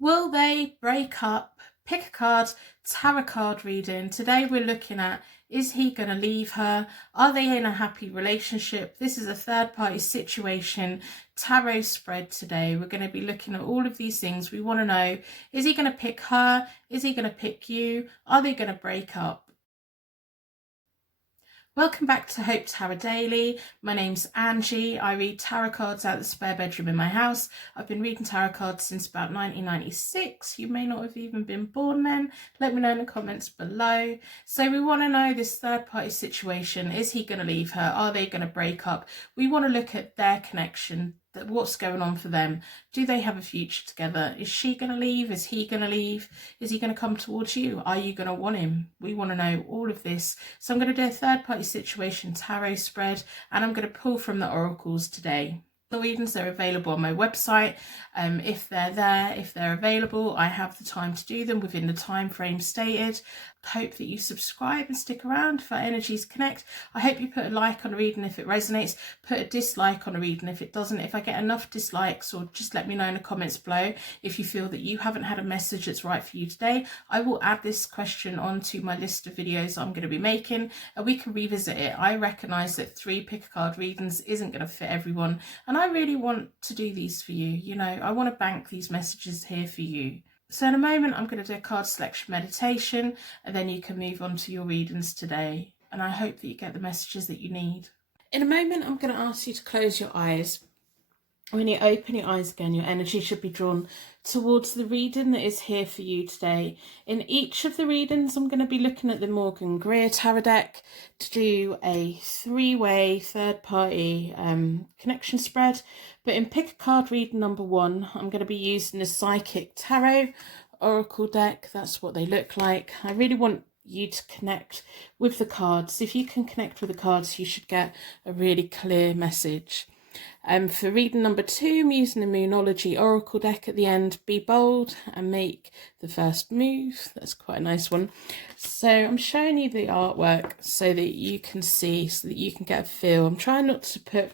Will they break up? Pick a card, tarot card reading. Today we're looking at, is he going to leave her? Are they in a happy relationship? This is a third party situation. Tarot spread today. We're going to be looking at all of these things. We want to know, is he going to pick her? Is he going to pick you? Are they going to break up? Welcome back to Hope Tarot Daily. My name's Angie. I read tarot cards out of the spare bedroom in my house. I've been reading tarot cards since about 1996. You may not have even been born then. Let me know in the comments below. So we want to know this third party situation. Is he going to leave her? Are they going to break up? We want to look at their connection. What's going on for them? Do they have a future together? Is she going to leave? Is he going to leave? Is he going to come towards you? Are you going to want him? We want to know all of this. So I'm going to do a third party situation tarot spread, and I'm going to pull from the oracles today. The readings are available on my website. If they're available, I have the time to do them within the time frame stated. Hope that you subscribe and stick around for energies connect. I hope you put a like on a reading if it resonates, put a dislike on a reading if it doesn't. If I get enough dislikes, or just let me know in the comments below if you feel that you haven't had a message that's right for you today, I will add this question onto my list of videos I'm going to be making, and we can revisit it. I recognise that 3 pick a card readings isn't going to fit everyone, and I really want to do these for you. You know, I want to bank these messages here for you. So in a moment, I'm going to do a card selection meditation, and then you can move on to your readings today. And I hope that you get the messages that you need. In a moment, I'm going to ask you to close your eyes. When you open your eyes again, your energy should be drawn towards the reading that is here for you today. In each of the readings, I'm going to be looking at the Morgan Greer Tarot deck to do a 3-way third-party connection spread. But in pick a card reading number 1, I'm going to be using the Psychic Tarot Oracle deck. That's what they look like. I really want you to connect with the cards. If you can connect with the cards, you should get a really clear message. For reading number 2, I'm using the Moonology Oracle deck at the end. Be bold and make the first move. That's quite a nice one. So I'm showing you the artwork so that you can see, so that you can get a feel. I'm trying not to put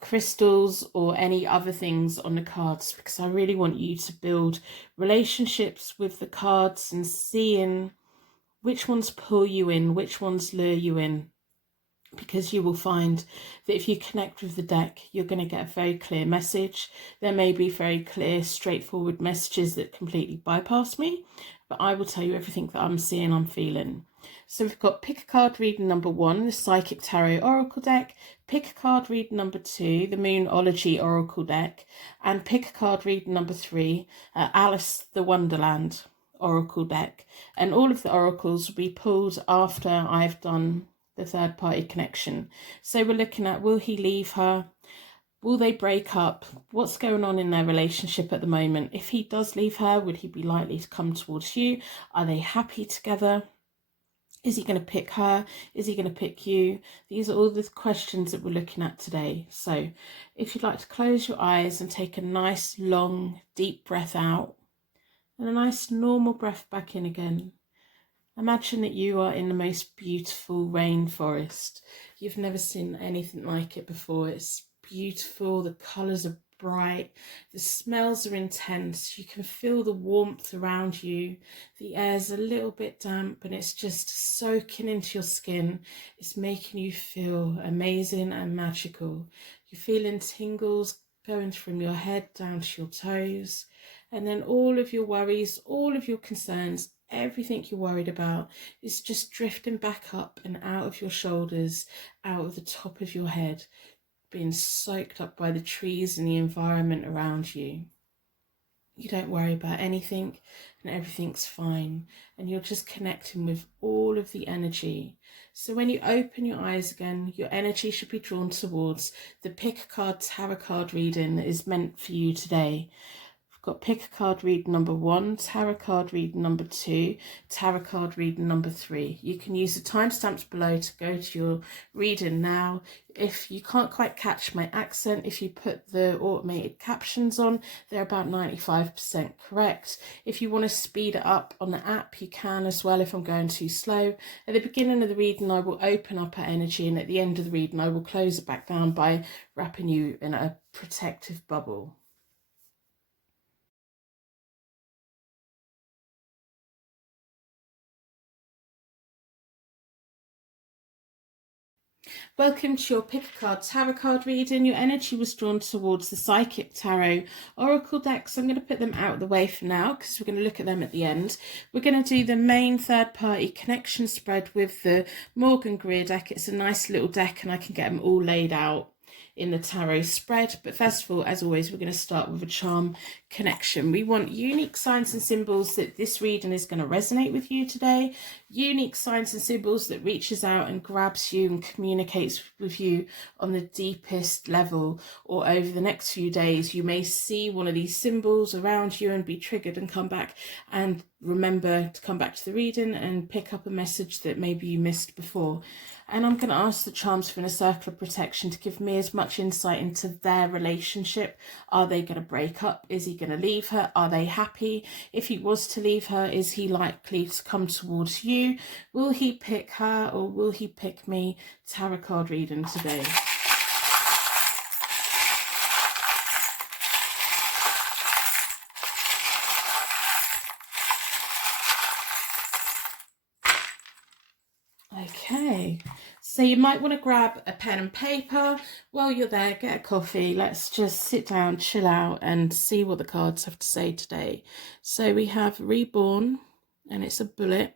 crystals or any other things on the cards, because I really want you to build relationships with the cards and seeing which ones pull you in, which ones lure you in. Because you will find that if you connect with the deck, you're going to get a very clear message. There may be very clear, straightforward messages that completely bypass me, but I will tell you everything that I'm seeing, I'm feeling. So we've got pick a card reading number 1, the Psychic Tarot Oracle deck, pick a card reading number 2, the Moonology Oracle deck, and pick a card reading number 3, Alice the Wonderland Oracle deck. And all of the oracles will be pulled after I've done the third party connection. So we're looking at, will he leave her? Will they break up? What's going on in their relationship at the moment? If he does leave her, would he be likely to come towards you? Are they happy together? Is he going to pick her? Is he going to pick you? These are all the questions that we're looking at today. So if you'd like to close your eyes and take a nice long deep breath out and a nice normal breath back in again. Imagine that you are in the most beautiful rainforest. You've never seen anything like it before. It's beautiful, the colours are bright, the smells are intense, you can feel the warmth around you, the air's a little bit damp and it's just soaking into your skin. It's making you feel amazing and magical. You're feeling tingles going from your head down to your toes, and then all of your worries, all of your concerns, everything you're worried about is just drifting back up and out of your shoulders, out of the top of your head, being soaked up by the trees and the environment around you. You don't worry about anything and everything's fine, and you're just connecting with all of the energy. So when you open your eyes again, your energy should be drawn towards the pick a card tarot card reading that is meant for you today. Got pick a card reading number 1, tarot card reading number 2, tarot card reading number 3. You can use the timestamps below to go to your reading now. If you can't quite catch my accent, if you put the automated captions on, they're about 95% correct. If you want to speed it up on the app, you can as well if I'm going too slow. At the beginning of the reading, I will open up our energy, and at the end of the reading, I will close it back down by wrapping you in a protective bubble. Welcome to your pick a card tarot card reading. Your energy was drawn towards the Psychic Tarot Oracle decks. I'm going to put them out of the way for now because we're going to look at them at the end. We're going to do the main third party connection spread with the Morgan Greer deck. It's a nice little deck and I can get them all laid out in the tarot spread. But first of all, as always, we're going to start with a charm connection. We want unique signs and symbols that this reading is going to resonate with you today. Unique signs and symbols that reaches out and grabs you and communicates with you on the deepest level. Or over the next few days, you may see one of these symbols around you and be triggered and come back and remember to come back to the reading and pick up a message that maybe you missed before. And I'm going to ask the charms for a circle of protection to give me as much insight into their relationship. Are they going to break up? Is he going to leave her? Are they happy? If he was to leave her, is he likely to come towards you? Will he pick her or will he pick me? Tarot card reading today. Okay, so you might want to grab a pen and paper while you're there, get a coffee. Let's just sit down, chill out and see what the cards have to say today. So we have Reborn and it's a bullet.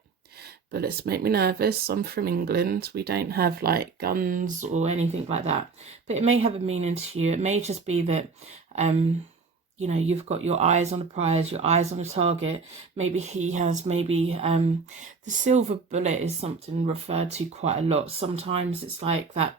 Bullets make me nervous. I'm from England. We don't have like guns or anything like that, but it may have a meaning to you. It may just be that you know, you've got your eyes on a prize, your eyes on a target. Maybe he has, maybe the silver bullet is something referred to quite a lot. Sometimes it's like that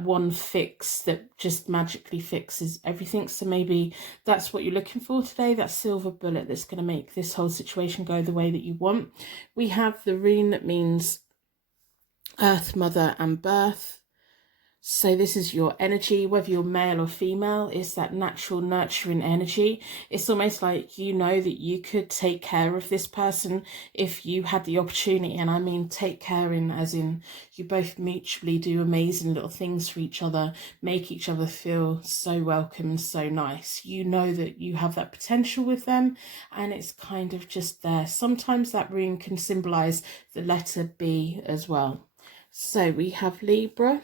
one fix that just magically fixes everything. So maybe that's what you're looking for today, that silver bullet that's going to make this whole situation go the way that you want. We have the rune that means Earth, Mother and Birth. So this is your energy, whether you're male or female, it's that natural nurturing energy. It's almost like you know that you could take care of this person if you had the opportunity. And I mean take care in as in you both mutually do amazing little things for each other, make each other feel so welcome and so nice. You know that you have that potential with them and it's kind of just there. Sometimes that rune can symbolize the letter B as well. So we have Libra.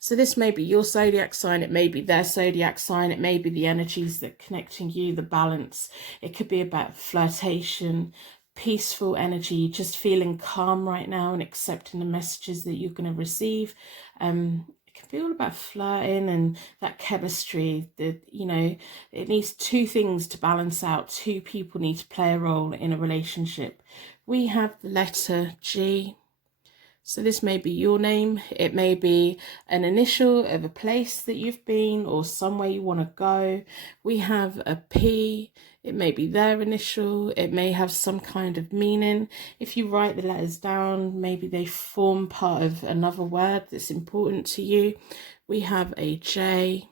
So this may be your zodiac sign, it may be their zodiac sign, it may be the energies that are connecting you, the balance. It could be about flirtation, peaceful energy, just feeling calm right now and accepting the messages that you're going to receive. It can be all about flirting and that chemistry. That, you know, it needs two things to balance out. Two people need to play a role in a relationship. We have the letter G. So this may be your name, it may be an initial of a place that you've been or somewhere you want to go. We have a P, it may be their initial, it may have some kind of meaning. If you write the letters down, maybe they form part of another word that's important to you. We have a J.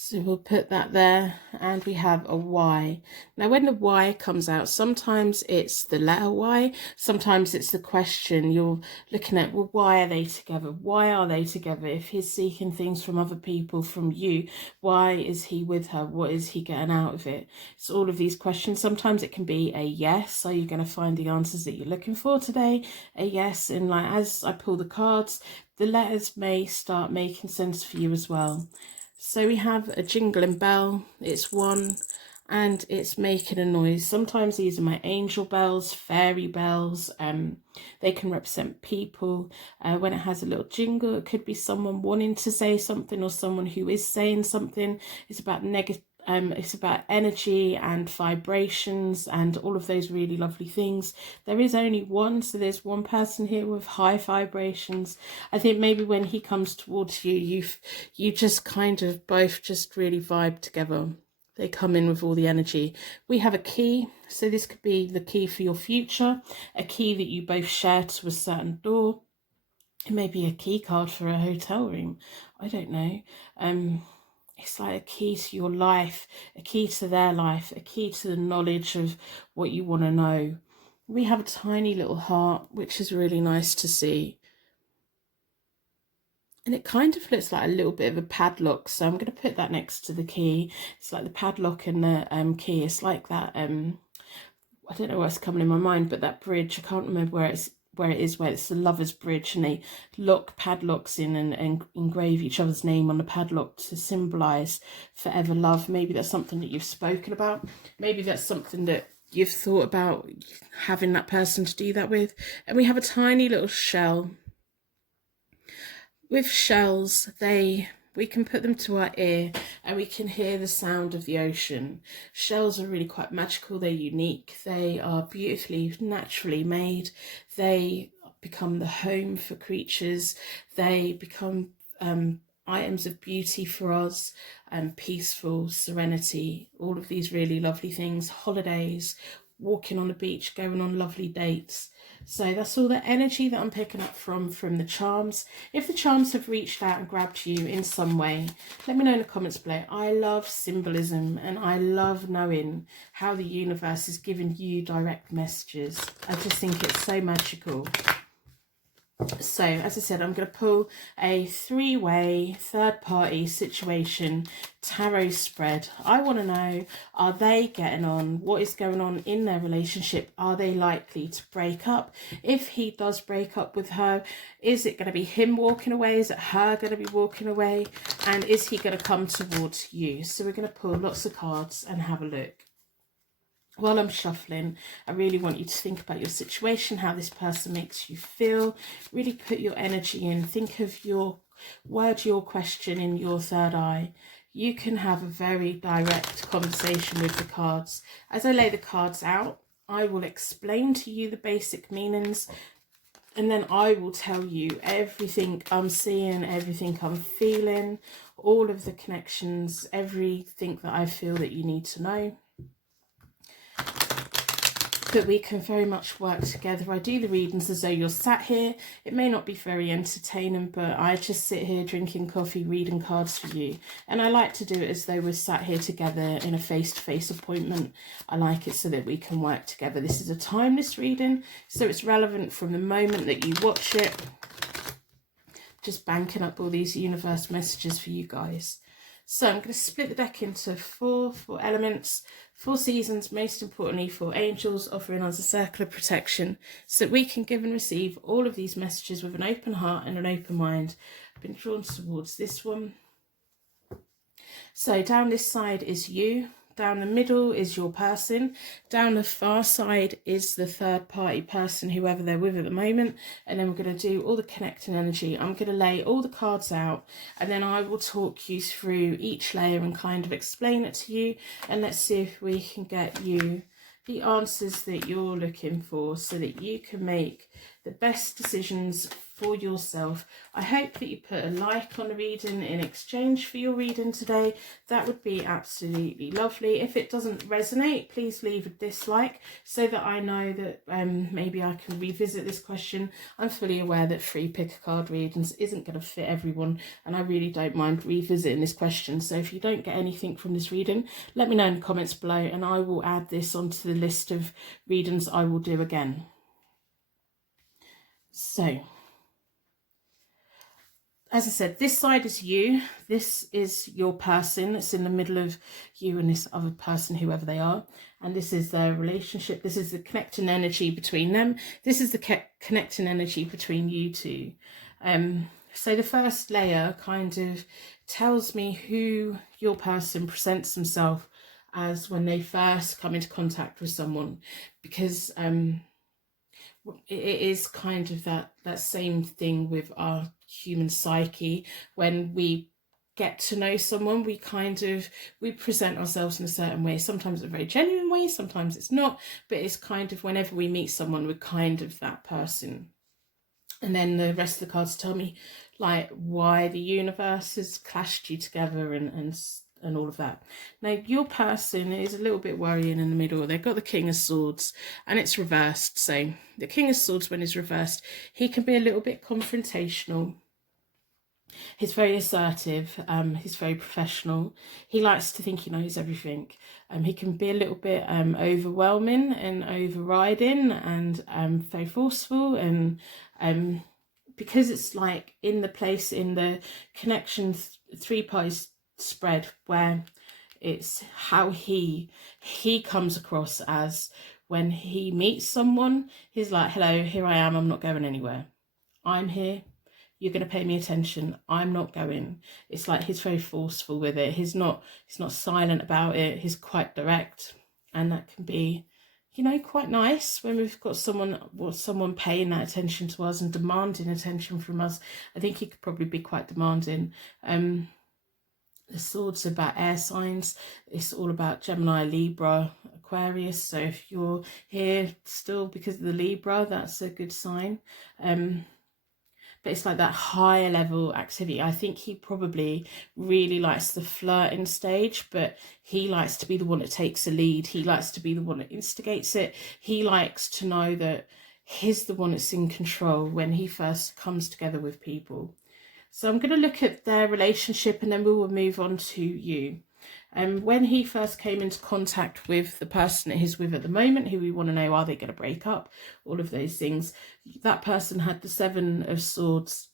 So we'll put that there, and we have a Y. Now when the Y comes out, sometimes it's the letter Y, sometimes it's the question. You're looking at, well, why are they together? Why are they together? If he's seeking things from other people, from you, why is he with her? What is he getting out of it? It's all of these questions. Sometimes it can be a yes. Are you going to find the answers that you're looking for today? A yes. And like as I pull the cards, the letters may start making sense for you as well. So we have a jingling bell, it's one, and it's making a noise. Sometimes these are my angel bells, fairy bells, they can represent people. When it has a little jingle, it could be someone wanting to say something or someone who is saying something. It's about it's about energy and vibrations and all of those really lovely things. There is only one, so there's one person here with high vibrations. I think maybe when he comes towards you, you just kind of both just really vibe together. They come in with all the energy. We have a key, so this could be the key for your future, a key that you both share to a certain door. It may be a key card for a hotel room. I don't know. It's like a key to your life, a key to their life, a key to the knowledge of what you want to know. We have a tiny little heart, which is really nice to see. And it kind of looks like a little bit of a padlock. So I'm going to put that next to the key. It's like the padlock and the key. It's like that, I don't know what's coming in my mind, but that bridge, I can't remember where it's the lover's bridge, and they lock padlocks in and engrave each other's name on the padlock to symbolise forever love. Maybe that's something that you've spoken about. Maybe that's something that you've thought about having that person to do that with. And we have a tiny little shell. With shells, we can put them to our ear and we can hear the sound of the ocean. Shells are really quite magical. They're unique. They are beautifully, naturally made. They become the home for creatures. They become items of beauty for us, peaceful, serenity, all of these really lovely things, holidays, walking on the beach, going on lovely dates. So that's all the energy that I'm picking up from the charms. If the charms have reached out and grabbed you in some way, let me know in the comments below. I love symbolism and I love knowing how the universe is giving you direct messages. I just think it's so magical. So, as I said, I'm going to pull a three-way, third-party situation tarot spread. I want to know, are they getting on? What is going on in their relationship? Are they likely to break up? If he does break up with her, is it going to be him walking away? Is it her going to be walking away? And is he going to come towards you? So we're going to pull lots of cards and have a look. While I'm shuffling, I really want you to think about your situation, how this person makes you feel. Really put your energy in. Think of your word, your question in your third eye. You can have a very direct conversation with the cards. As I lay the cards out, I will explain to you the basic meanings, and then I will tell you everything I'm seeing, everything I'm feeling, all of the connections, everything that I feel that you need to know. That we can very much work together. I do the readings as though you're sat here. It may not be very entertaining, but I just sit here drinking coffee, reading cards for you. And I like to do it as though we're sat here together in a face-to-face appointment. I like it so that we can work together. This is a timeless reading, so it's relevant from the moment that you watch it. Just banking up all these universe messages for you guys. So I'm going to split the deck into four elements, 4 seasons, most importantly 4 angels, offering us a circle of protection so that we can give and receive all of these messages with an open heart and an open mind. I've been drawn towards this one. So down this side is you. Down the middle is your person. Down the far side is the third party person, whoever they're with at the moment. And then we're going to do all the connecting energy. I'm going to lay all the cards out and then I will talk you through each layer and kind of explain it to you. And let's see if we can get you the answers that you're looking for so that you can make the best decisions for yourself. I hope that you put a like on the reading in exchange for your reading today. That would be absolutely lovely. If it doesn't resonate, please leave a dislike so that I know that maybe I can revisit this question. I'm fully aware that free pick a card readings isn't going to fit everyone, and I really don't mind revisiting this question. So if you don't get anything from this reading, let me know in the comments below and I will add this onto the list of readings I will do again. So, as I said, this side is you. This is your person. It's in the middle of you and this other person, whoever they are. And this is their relationship. This is the connecting energy between them. This is the connecting energy between you two. So the first layer kind of tells me who your person presents themselves as when they first come into contact with someone. Because it is kind of that same thing with our human psyche. When we get to know someone, we present ourselves in a certain way. Sometimes a very genuine way, sometimes it's not, but it's kind of whenever we meet someone, we're kind of that person. And then the rest of the cards tell me like why the universe has clashed you together and all of that. Now your person is a little bit worrying in the middle. They've got the King of Swords and it's reversed. So the King of Swords, when he's reversed, he can be a little bit confrontational. He's very assertive. He's very professional. He likes to think he knows everything. He can be a little bit overwhelming and overriding and very forceful, and because it's like in the connection 3 pies spread where it's how he comes across as when he meets someone, he's like, hello, here I am, I'm not going anywhere. I'm here, you're going to pay me attention, I'm not going. It's like he's very forceful with it. He's not silent about it. He's quite direct, and that can be, you know, quite nice when we've got someone paying that attention to us and demanding attention from us. I think he could probably be quite demanding. The Swords are about air signs. It's all about Gemini, Libra, Aquarius. So if you're here still because of the Libra, that's a good sign. But it's like that higher level activity. I think he probably really likes the flirting stage, but he likes to be the one that takes the lead. He likes to be the one that instigates it. He likes to know that he's the one that's in control when he first comes together with people. So I'm going to look at their relationship, and then we will move on to you. When he first came into contact with the person that he's with at the moment, who we want to know, are they going to break up? All of those things. That person had the 7 of Swords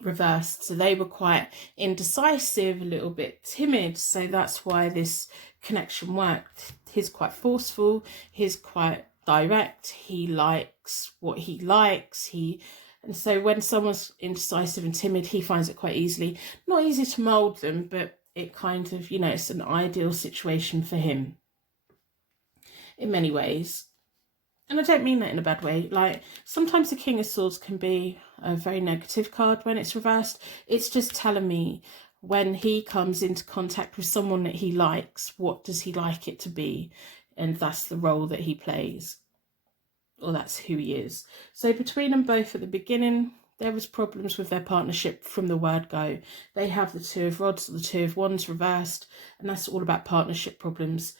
reversed. So they were quite indecisive, a little bit timid. So that's why this connection worked. He's quite forceful. He's quite direct. He likes what he likes. And so when someone's indecisive and timid, he finds it quite not easy to mould them, but it kind of, you know, it's an ideal situation for him in many ways. And I don't mean that in a bad way. Like, sometimes the King of Swords can be a very negative card when it's reversed. It's just telling me when he comes into contact with someone that he likes, what does he like it to be? And that's the role that he plays. Or that's who he is. So between them both at the beginning, there was problems with their partnership from the word go. They have the 2 of Rods or the 2 of Wands reversed, and that's all about partnership problems.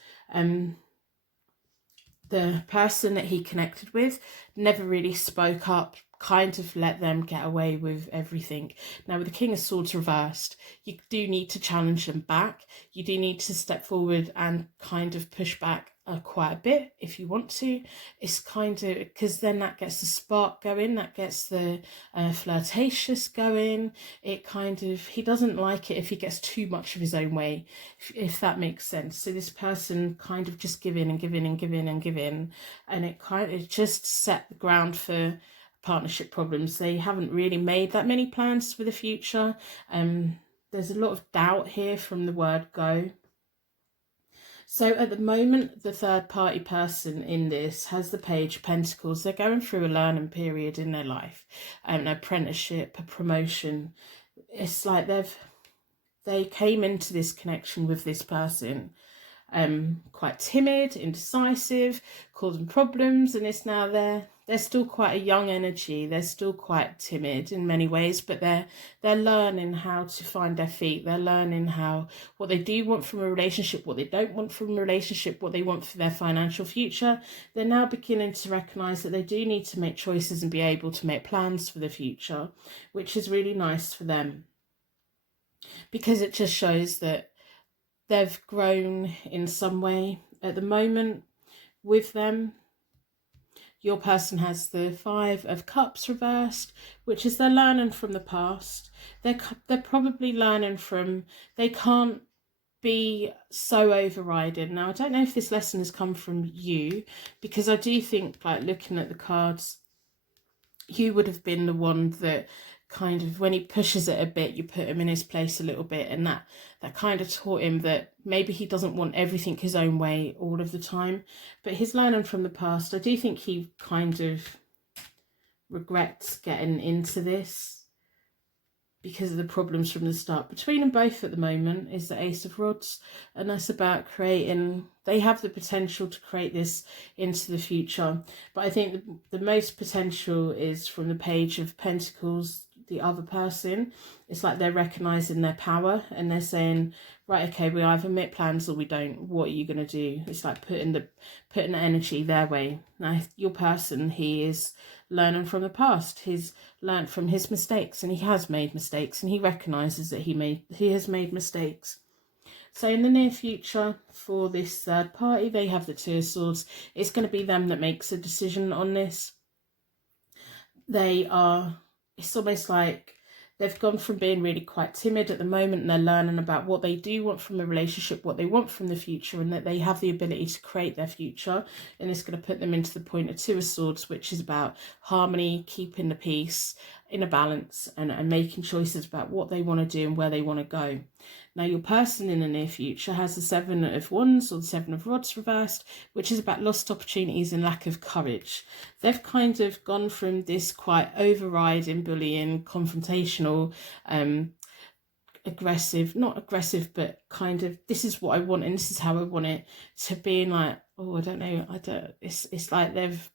The person that he connected with never really spoke up, kind of let them get away with everything. Now, with the King of Swords reversed, you do need to challenge them back. You do need to step forward and kind of push back quite a bit if you want to. It's kind of, because then that gets the spark going, that gets the flirtatious going. It kind of, he doesn't like it if he gets too much of his own way, if that makes sense. So this person kind of just give in and give in and give in and give in, and it just set the ground for partnership problems. They haven't really made that many plans for the future. There's a lot of doubt here from the word go. So at the moment, the third party person in this has the Page of Pentacles. They're going through a learning period in their life, an apprenticeship, a promotion. It's like they came into this connection with this person quite timid, indecisive, causing problems, and it's now they're still quite a young energy. They're still quite timid in many ways, but they're learning how to find their feet. They're learning what they do want from a relationship, what they don't want from a relationship, what they want for their financial future. They're now beginning to recognise that they do need to make choices and be able to make plans for the future, which is really nice for them, because it just shows that they've grown in some way. At the moment with them, your person has the 5 of Cups reversed, which is they're learning from the past. They're probably learning from, they can't be so overridden. Now, I don't know if this lesson has come from you, because I do think, like, looking at the cards, you would have been the one that kind of, when he pushes it a bit, you put him in his place a little bit, and that kind of taught him that maybe he doesn't want everything his own way all of the time. But he's learning from the past. I do think he kind of regrets getting into this because of the problems from the start. Between them both at the moment is the Ace of Rods, and that's about creating, they have the potential to create this into the future. But I think the most potential is from the Page of Pentacles, the other person. It's like they're recognising their power, and they're saying, right, okay, we either make plans or we don't. What are you going to do? It's like putting the energy their way. Now, your person, he is learning from the past. He's learned from his mistakes, and he has made mistakes, and he recognises that he has made mistakes. So in the near future, for this third party, they have the 2 of Swords. It's going to be them that makes a decision on this. It's almost like They've gone from being really quite timid at the moment, and they're learning about what they do want from a relationship, what they want from the future, and that they have the ability to create their future. And it's going to put them into the point of Two of Swords, which is about harmony, keeping the peace, in a balance, and making choices about what they want to do and where they want to go. Now, your person in the near future has the Seven of Wands or the Seven of Rods reversed, which is about lost opportunities and lack of courage. They've kind of gone from this quite overriding, bullying, confrontational, aggressive, not aggressive, but kind of, this is what I want and this is how I want it, to being like, oh, I don't know, it's like they've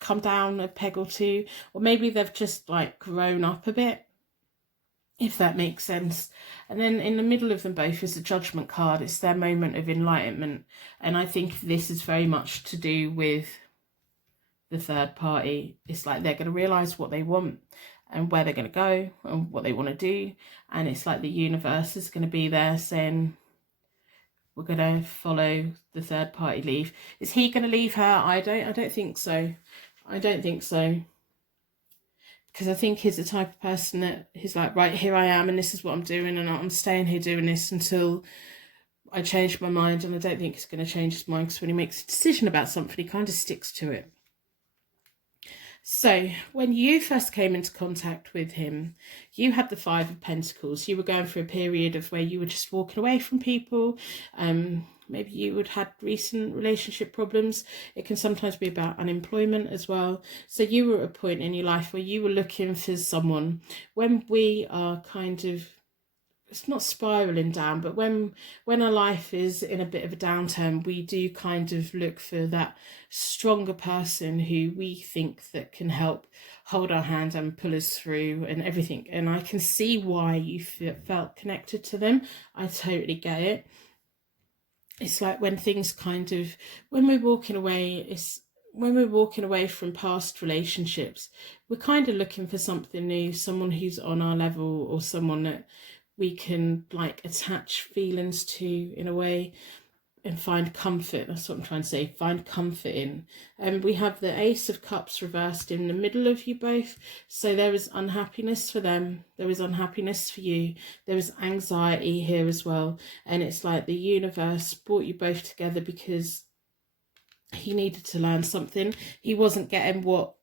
come down a peg or two, or maybe they've just like grown up a bit, if that makes sense. And then in the middle of them both is the Judgment card. It's their moment of enlightenment, and I think this is very much to do with the third party. It's like they're going to realize what they want and where they're going to go and what they want to do, and it's like the universe is going to be there saying, we're going to follow the third party leave. Is he going to leave her? I don't think so. I don't think so. Because I think he's the type of person that he's like, right, here I am and this is what I'm doing, and I'm staying here doing this until I change my mind. And I don't think he's going to change his mind, because when he makes a decision about something, he kind of sticks to it. So when you first came into contact with him, you had the Five of Pentacles. You were going through a period of where you were just walking away from people. Maybe you would had recent relationship problems. It can sometimes be about unemployment as well. So you were at a point in your life where you were looking for someone. When we are kind of, it's not spiraling down, but when our life is in a bit of a downturn, we do kind of look for that stronger person who we think that can help hold our hand and pull us through and everything. And I can see why you felt connected to them. I totally get it. It's like when things kind of, when we're walking away from past relationships, we're kind of looking for something new, someone who's on our level, or someone that we can like attach feelings to in a way and find comfort. That's what I'm trying to say, find comfort in. And we have the Ace of Cups reversed in the middle of you both. So there is unhappiness for them, there is unhappiness for you, there is anxiety here as well. And it's like the universe brought you both together because he needed to learn something. He wasn't getting what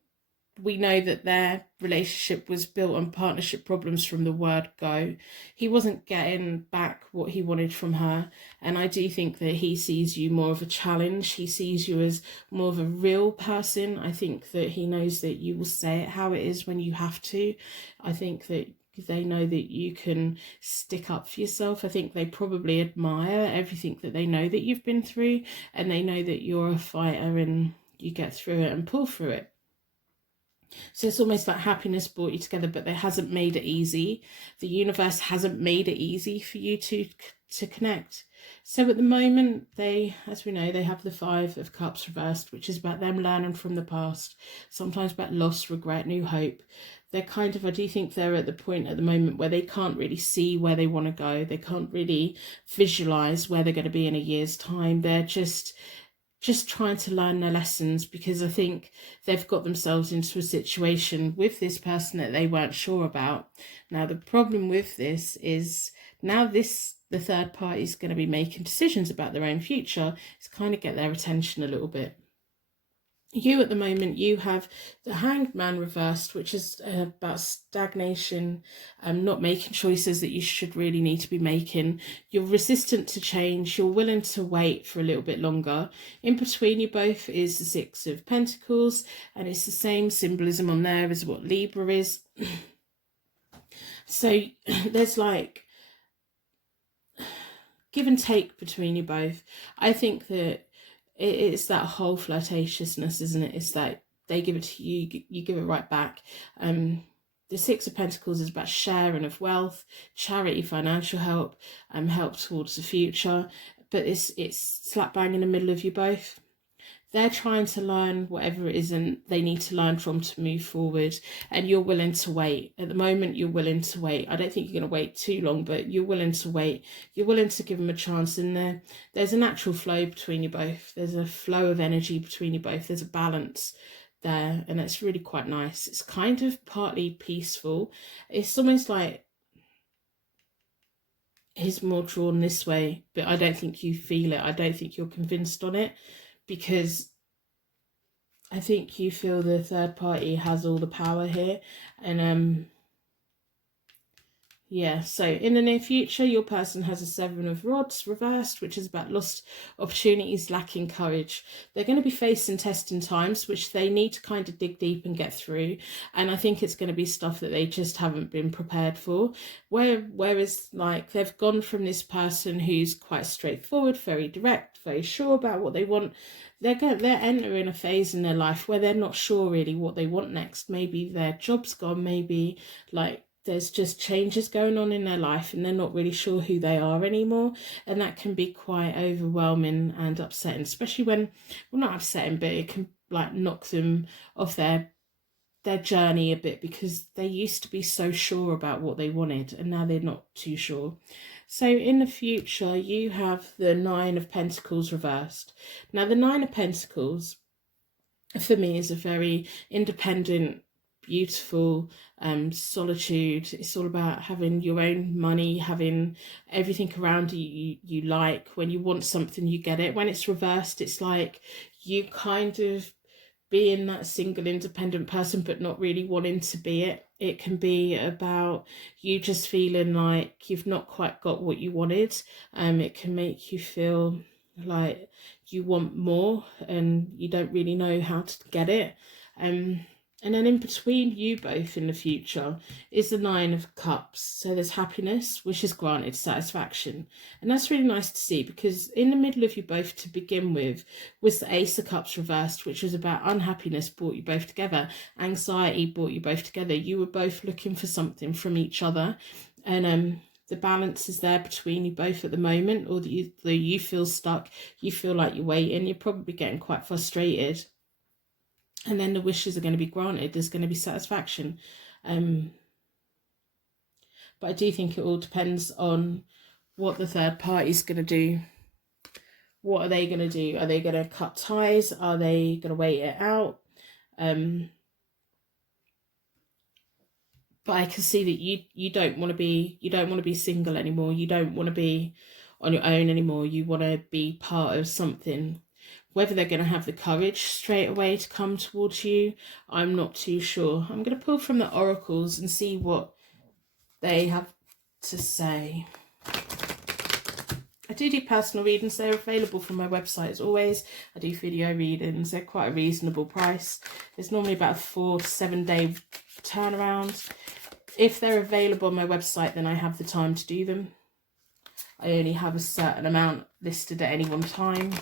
we know, that their relationship was built on partnership problems from the word go. He wasn't getting back what he wanted from her. And I do think that he sees you more of a challenge. He sees you as more of a real person. I think that he knows that you will say it how it is when you have to. I think that they know that you can stick up for yourself. I think they probably admire everything that they know that you've been through, and they know that you're a fighter and you get through it and pull through it. So it's almost like happiness brought you together, but it hasn't made it easy. The universe hasn't made it easy for you to connect. So at the moment, they, as we know, they have the Five of Cups reversed, which is about them learning from the past, sometimes about loss, regret, new hope. They're kind of, I do think they're at the point at the moment where they can't really see where they want to go. They can't really visualize where they're going to be in a year's time. They're just trying to learn their lessons, because I think they've got themselves into a situation with this person that they weren't sure about. Now, the problem with this is now the third party is going to be making decisions about their own future. It's kind of get their attention a little bit. You at the moment, you have the Hanged Man reversed, which is about stagnation, not making choices that you should really need to be making. You're resistant to change. You're willing to wait for a little bit longer. In between you both is the Six of Pentacles, and it's the same symbolism on there as what Libra is. So there's like give and take between you both. I think that it's that whole flirtatiousness, isn't it? It's that they give it to you, you give it right back. The Six of Pentacles is about sharing of wealth, charity, financial help, help towards the future. But it's slap bang in the middle of you both. They're trying to learn whatever it is and they need to learn from to move forward, and you're willing to wait. At the moment, you're willing to wait. I don't think you're going to wait too long, but you're willing to wait. You're willing to give them a chance, and there's a natural flow between you both. There's a flow of energy between you both. There's a balance there, and it's really quite nice. It's kind of partly peaceful. It's almost like is more drawn this way, but I don't think you feel it. I don't think you're convinced on it, because I think you feel the third party has all the power here. And yeah, so in the near future, your person has a 7 of Rods reversed, which is about lost opportunities, lacking courage. They're going to be facing testing times, which they need to kind of dig deep and get through. And I think it's going to be stuff that they just haven't been prepared for. Whereas, like, they've gone from this person who's quite straightforward, very direct, very sure about what they want. They're entering a phase in their life where they're not sure really what they want next. Maybe their job's gone, maybe like there's just changes going on in their life and they're not really sure who they are anymore. And that can be quite overwhelming and upsetting, especially when, well, not upsetting, but it can like knock them off their journey a bit, because they used to be so sure about what they wanted and now they're not too sure. So in the future, you have the 9 of Pentacles reversed. Now the 9 of Pentacles for me is a very independent, beautiful solitude. It's all about having your own money, having everything around you like. When you want something, you get it. When it's reversed, it's like you kind of being that single independent person but not really wanting to be it. It can be about you just feeling like you've not quite got what you wanted. It can make you feel like you want more and you don't really know how to get it. And then in between you both in the future is the 9 of Cups. So there's happiness, which is granted, satisfaction. And that's really nice to see, because in the middle of you both to begin with was the Ace of Cups reversed, which was about unhappiness brought you both together. Anxiety brought you both together. You were both looking for something from each other. And the balance is there between you both at the moment, or you feel stuck, you feel like you're waiting, you're probably getting quite frustrated. And then the wishes are going to be granted. There's going to be satisfaction. But I do think it all depends on what the third party is going to do. What are they going to do? Are they going to cut ties? Are they going to wait it out? But I can see that you don't want to be single anymore. You don't want to be on your own anymore. You want to be part of something. Whether they're going to have the courage straight away to come towards you, I'm not too sure. I'm going to pull from the oracles and see what they have to say. I do personal readings. They're available from my website as always. I do video readings. They're quite a reasonable price. There's normally about a 4 to 7 day turnaround. If they're available on my website, then I have the time to do them. I only have a certain amount listed at any one time.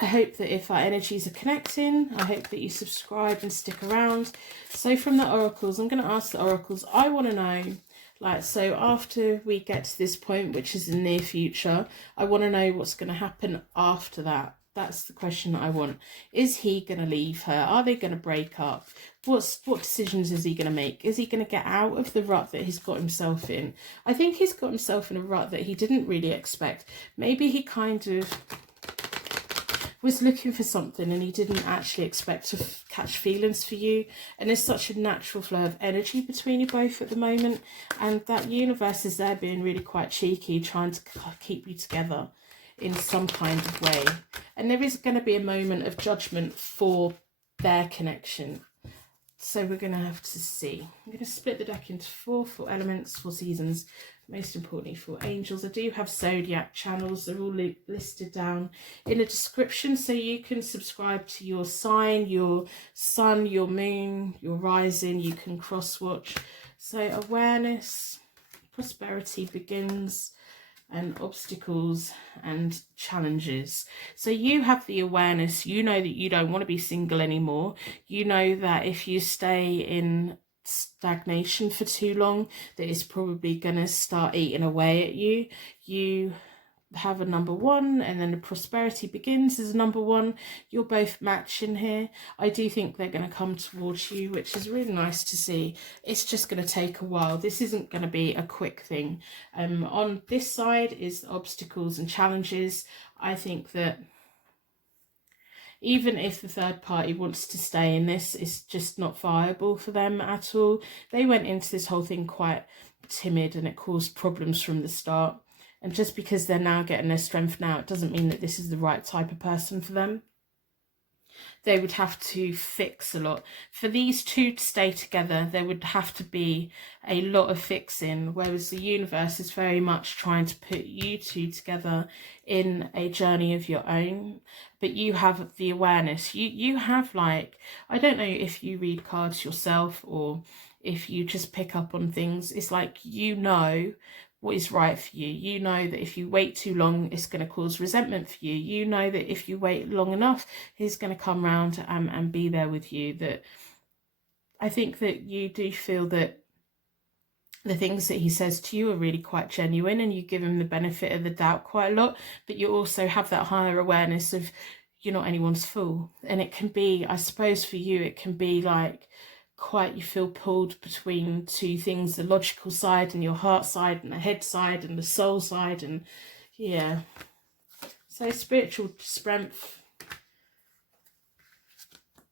I hope that if our energies are connecting, I hope that you subscribe and stick around. So from the oracles, I'm going to ask the oracles, I want to know, like, so after we get to this point, which is in the near future, I want to know what's going to happen after that. That's the question that I want. Is he going to leave her? Are they going to break up? What decisions is he going to make? Is he going to get out of the rut that he's got himself in? I think he's got himself in a rut that he didn't really expect. Maybe he kind of was looking for something and he didn't actually expect to catch feelings for you. And there's such a natural flow of energy between you both at the moment. And that universe is there being really quite cheeky, trying to keep you together in some kind of way. And there is going to be a moment of judgment for their connection. So we're going to have to see. I'm going to split the deck into 4 elements, 4 seasons. Most importantly, 4 angels. I do have zodiac channels. They're all listed down in the description, so you can subscribe to your sign, your sun, your moon, your rising. You can cross watch. So awareness, prosperity begins, and obstacles and challenges. So you have the awareness. You know that you don't want to be single anymore. You know that if you stay in stagnation for too long, that it's probably going to start eating away at you. You have a number 1, and then the prosperity begins as number 1. You're both matching here. I do think they're going to come towards you, which is really nice to see. It's just going to take a while. This isn't going to be a quick thing. On this side is obstacles and challenges. I think that even if the third party wants to stay in this, it's just not viable for them at all. They went into this whole thing quite timid and it caused problems from the start. And just because they're now getting their strength now, it doesn't mean that this is the right type of person for them. They would have to fix a lot. For these two to stay together, there would have to be a lot of fixing, whereas the universe is very much trying to put you two together in a journey of your own. But you have the awareness. You have, like, I don't know if you read cards yourself or if you just pick up on things. It's like, you know what is right for you. You know that if you wait too long, it's going to cause resentment for you. You know that if you wait long enough, he's going to come round and be there with you. That I think that you do feel that the things that he says to you are really quite genuine and you give him the benefit of the doubt quite a lot, but you also have that higher awareness of you're not anyone's fool. And it can be, I suppose for you, it can be like, quite, you feel pulled between two things, the logical side and your heart side and the head side and the soul side. And yeah, so spiritual strength,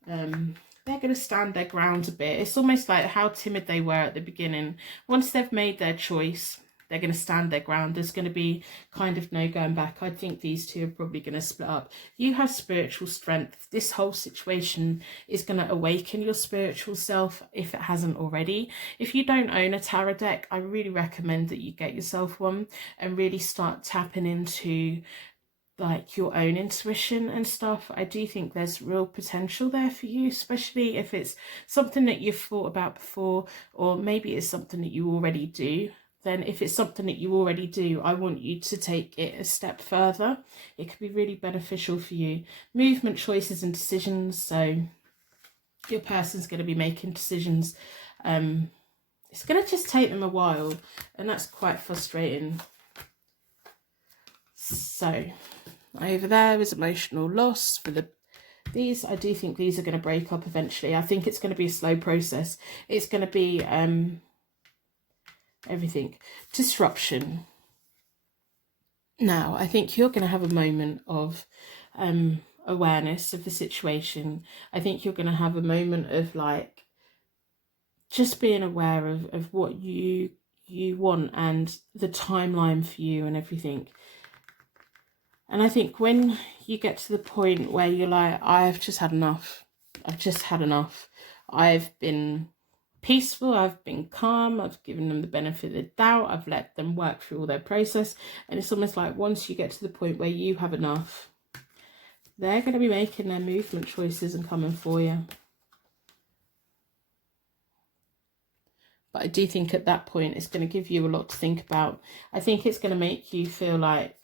they're going to stand their ground a bit. It's almost like how timid they were at the beginning. Once they've made their choice, they're going to stand their ground. There's going to be kind of no going back. I think these two are probably going to split up. You have spiritual strength. This whole situation is going to awaken your spiritual self if it hasn't already. If you don't own a tarot deck, I really recommend that you get yourself one and really start tapping into like your own intuition and stuff. I do think there's real potential there for you, especially if it's something that you've thought about before, or maybe it's something that you already do. Then if it's something that you already do, I want you to take it a step further. It could be really beneficial for you. Movement, choices and decisions. So your person's going to be making decisions. It's going to just take them a while, and that's quite frustrating. So over there is emotional loss for these. I do think these are going to break up eventually. I think it's going to be a slow process. It's going to be everything. Disruption. Now, I think you're going to have a moment of awareness of the situation. I think you're going to have a moment of like just being aware of what you want and the timeline for you and everything. And I think when you get to the point where you're like, I've just had enough. I've just had enough. I've been peaceful, I've been calm, I've given them the benefit of the doubt, I've let them work through all their process. And it's almost like once you get to the point where you have enough, they're going to be making their movement choices and coming for you. But I do think at that point it's going to give you a lot to think about. I think it's going to make you feel like,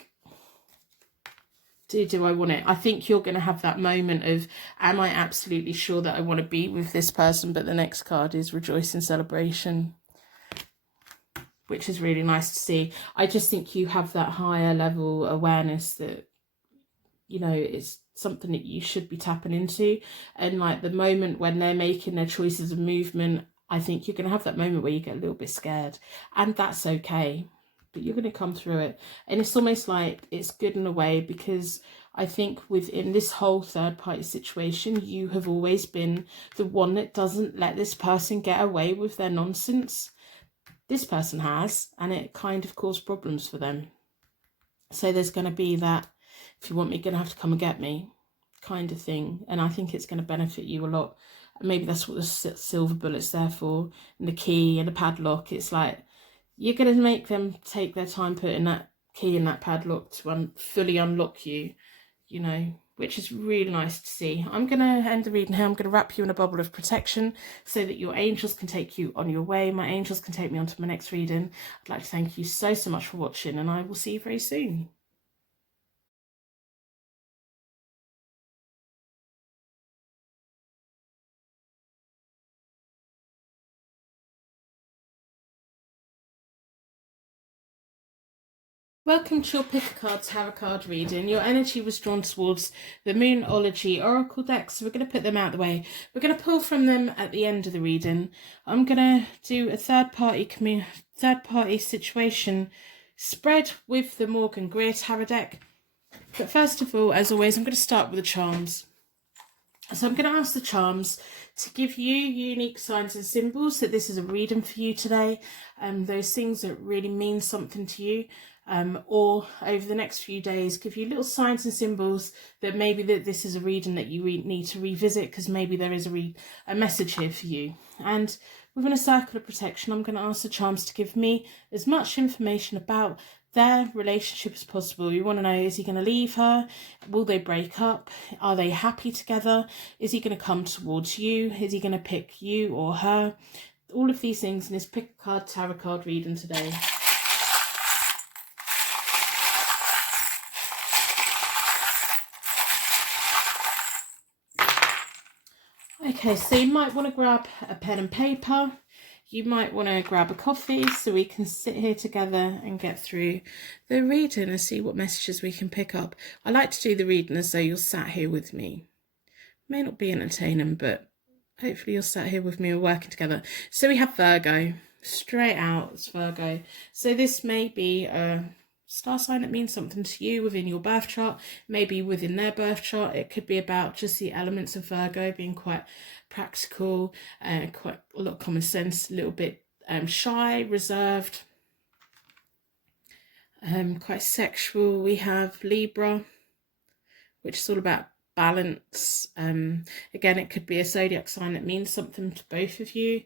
do I want it? I think you're going to have that moment of, am I absolutely sure that I want to be with this person? But the next card is Rejoice in Celebration, which is really nice to see. I just think you have that higher level awareness that, you know, it's something that you should be tapping into. And like the moment when they're making their choices of movement, I think you're going to have that moment where you get a little bit scared, and that's okay. But you're going to come through it. And it's almost like it's good in a way, because I think within this whole third party situation, you have always been the one that doesn't let this person get away with their nonsense. This person has, and it kind of caused problems for them. So there's going to be that, if you want me, you're going to have to come and get me kind of thing. And I think it's going to benefit you a lot. Maybe that's what the silver bullet's there for, and the key and the padlock. It's like, you're going to make them take their time putting that key in that padlock to fully unlock you, you know, which is really nice to see. I'm going to end the reading here. I'm going to wrap you in a bubble of protection so that your angels can take you on your way. My angels can take me on to my next reading. I'd like to thank you so much for watching, and I will see you very soon. Welcome to your Pick a Card Tarot card reading. Your energy was drawn towards the Moonology Oracle deck, so we're going to put them out of the way. We're going to pull from them at the end of the reading. I'm going to do a third party situation spread with the Morgan Greer Tarot deck. But first of all, as always, I'm going to start with the charms. So I'm going to ask the charms to give you unique signs and symbols. So this is a reading for you today. Those things that really mean something to you. Or over the next few days, give you little signs and symbols that maybe that this is a reading that you need to revisit, because maybe there is a message here for you. And within a circle of protection, I'm going to ask the charms to give me as much information about their relationship as possible. You want to know, is he going to leave her? Will they break up? Are they happy together? Is he going to come towards you? Is he going to pick you or her? All of these things in this pick a card tarot card reading today. Okay, so you might want to grab a pen and paper. You might want to grab a coffee so we can sit here together and get through the reading and see what messages we can pick up. I like to do the reading as though you're sat here with me. May not be entertaining, but hopefully you're sat here with me, we're working together. So we have Virgo. Straight out, it's Virgo. So this may be a star sign that means something to you within your birth chart, maybe within their birth chart. It could be about just the elements of Virgo being quite practical, quite a lot of common sense, a little bit shy, reserved, quite sexual. We have Libra, which is all about balance. Again, it could be a zodiac sign that means something to both of you.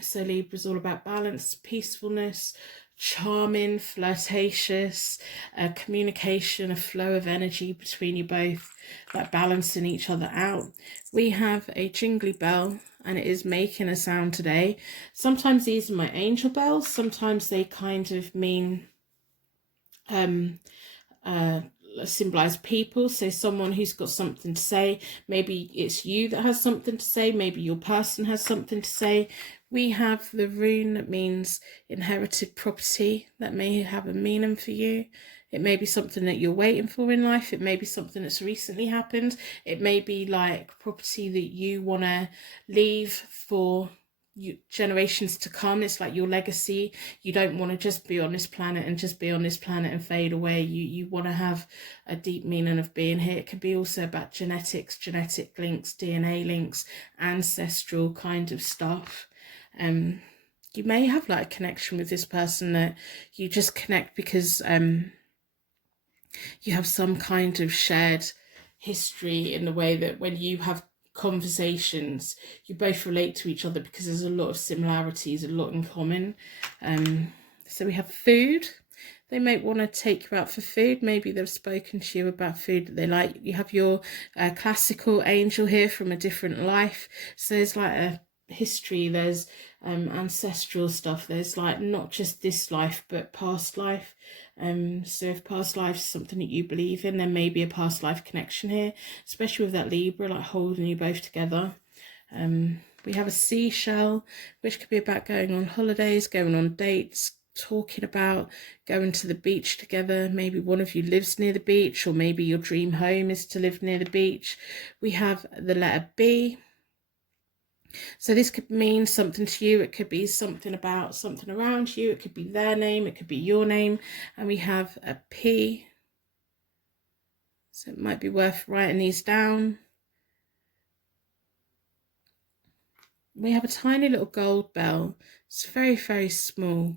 So Libra is all about balance, peacefulness, charming, flirtatious, communication, a flow of energy between you both, like balancing each other out. We have a jingly bell, and it is making a sound today. Sometimes these are my angel bells. Sometimes they kind of mean symbolize people. So someone who's got something to say. Maybe it's you that has something to say. Maybe your person has something to say. We have the rune that means inherited property. That may have a meaning for you. It may be something that you're waiting for in life. It may be something that's recently happened. It may be like property that you want to leave for generations to come. It's like your legacy. You don't want to just be on this planet and just be on this planet and fade away. You want to have a deep meaning of being here. It could be also about genetics, genetic links, DNA links, ancestral kind of stuff. You may have like a connection with this person that you just connect because you have some kind of shared history, in the way that when you have conversations you both relate to each other because there's a lot of similarities, a lot in common. So we have food. They might want to take you out for food. Maybe they've spoken to you about food that they like. You have your classical angel here from a different life. So there's like a history, there's ancestral stuff, there's like not just this life but past life. So if past life is something that you believe in, there may be a past life connection here, especially with that Libra, like holding you both together. We have a seashell, which could be about going on holidays, going on dates, talking about going to the beach together. Maybe one of you lives near the beach, or maybe your dream home is to live near the beach. We have the letter B. So this could mean something to you. It could be something about something around you. It could be their name. It could be your name. And we have a P. So it might be worth writing these down. We have a tiny little gold bell. It's very, very small.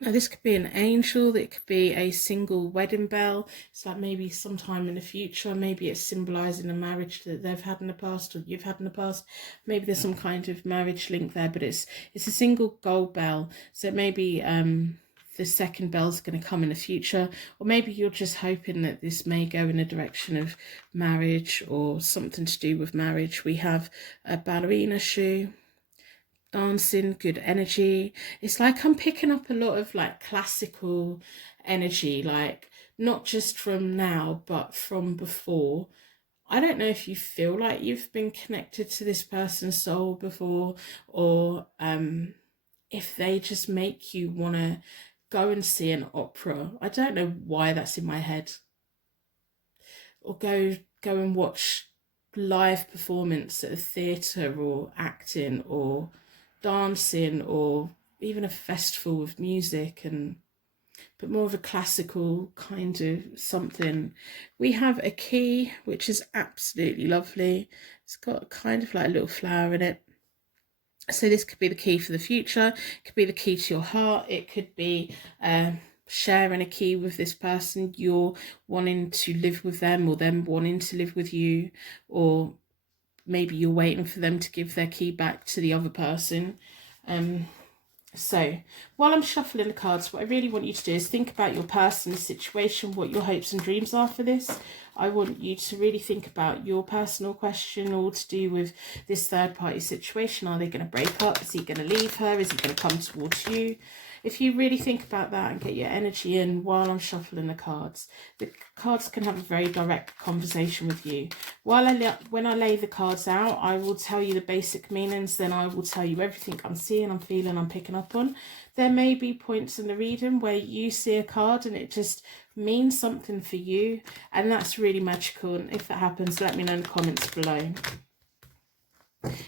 Now this could be an angel, it could be a single wedding bell. It's like maybe sometime in the future, maybe it's symbolising a marriage that they've had in the past or you've had in the past. Maybe there's some kind of marriage link there, but it's a single gold bell. So maybe the second bell's going to come in the future, or maybe you're just hoping that this may go in a direction of marriage or something to do with marriage. We have a ballerina shoe. Dancing, good energy. It's like I'm picking up a lot of like classical energy, like not just from now but from before. I don't know if you feel like you've been connected to this person's soul before, or if they just make you want to go and see an opera. I don't know why that's in my head. Or go and watch live performance at a theatre, or acting, or dancing, or even a festival with music. And but more of a classical kind of something. We have a key, which is absolutely lovely. It's got kind of like a little flower in it. So this could be the key for the future. It could be the key to your heart. It could be sharing a key with this person. You're wanting to live with them, or them wanting to live with you, or maybe you're waiting for them to give their key back to the other person. So while I'm shuffling the cards, what I really want you to do is think about your personal situation, what your hopes and dreams are for this. I want you to really think about your personal question, all to do with this third party situation. Are they going to break up? Is he going to leave her? Is he going to come towards you? If you really think about that and get your energy in while I'm shuffling the cards can have a very direct conversation with you. When I lay the cards out, I will tell you the basic meanings, then I will tell you everything I'm seeing, I'm feeling, I'm picking up on. There may be points in the reading where you see a card and it just means something for you, and that's really magical. And if that happens, let me know in the comments below.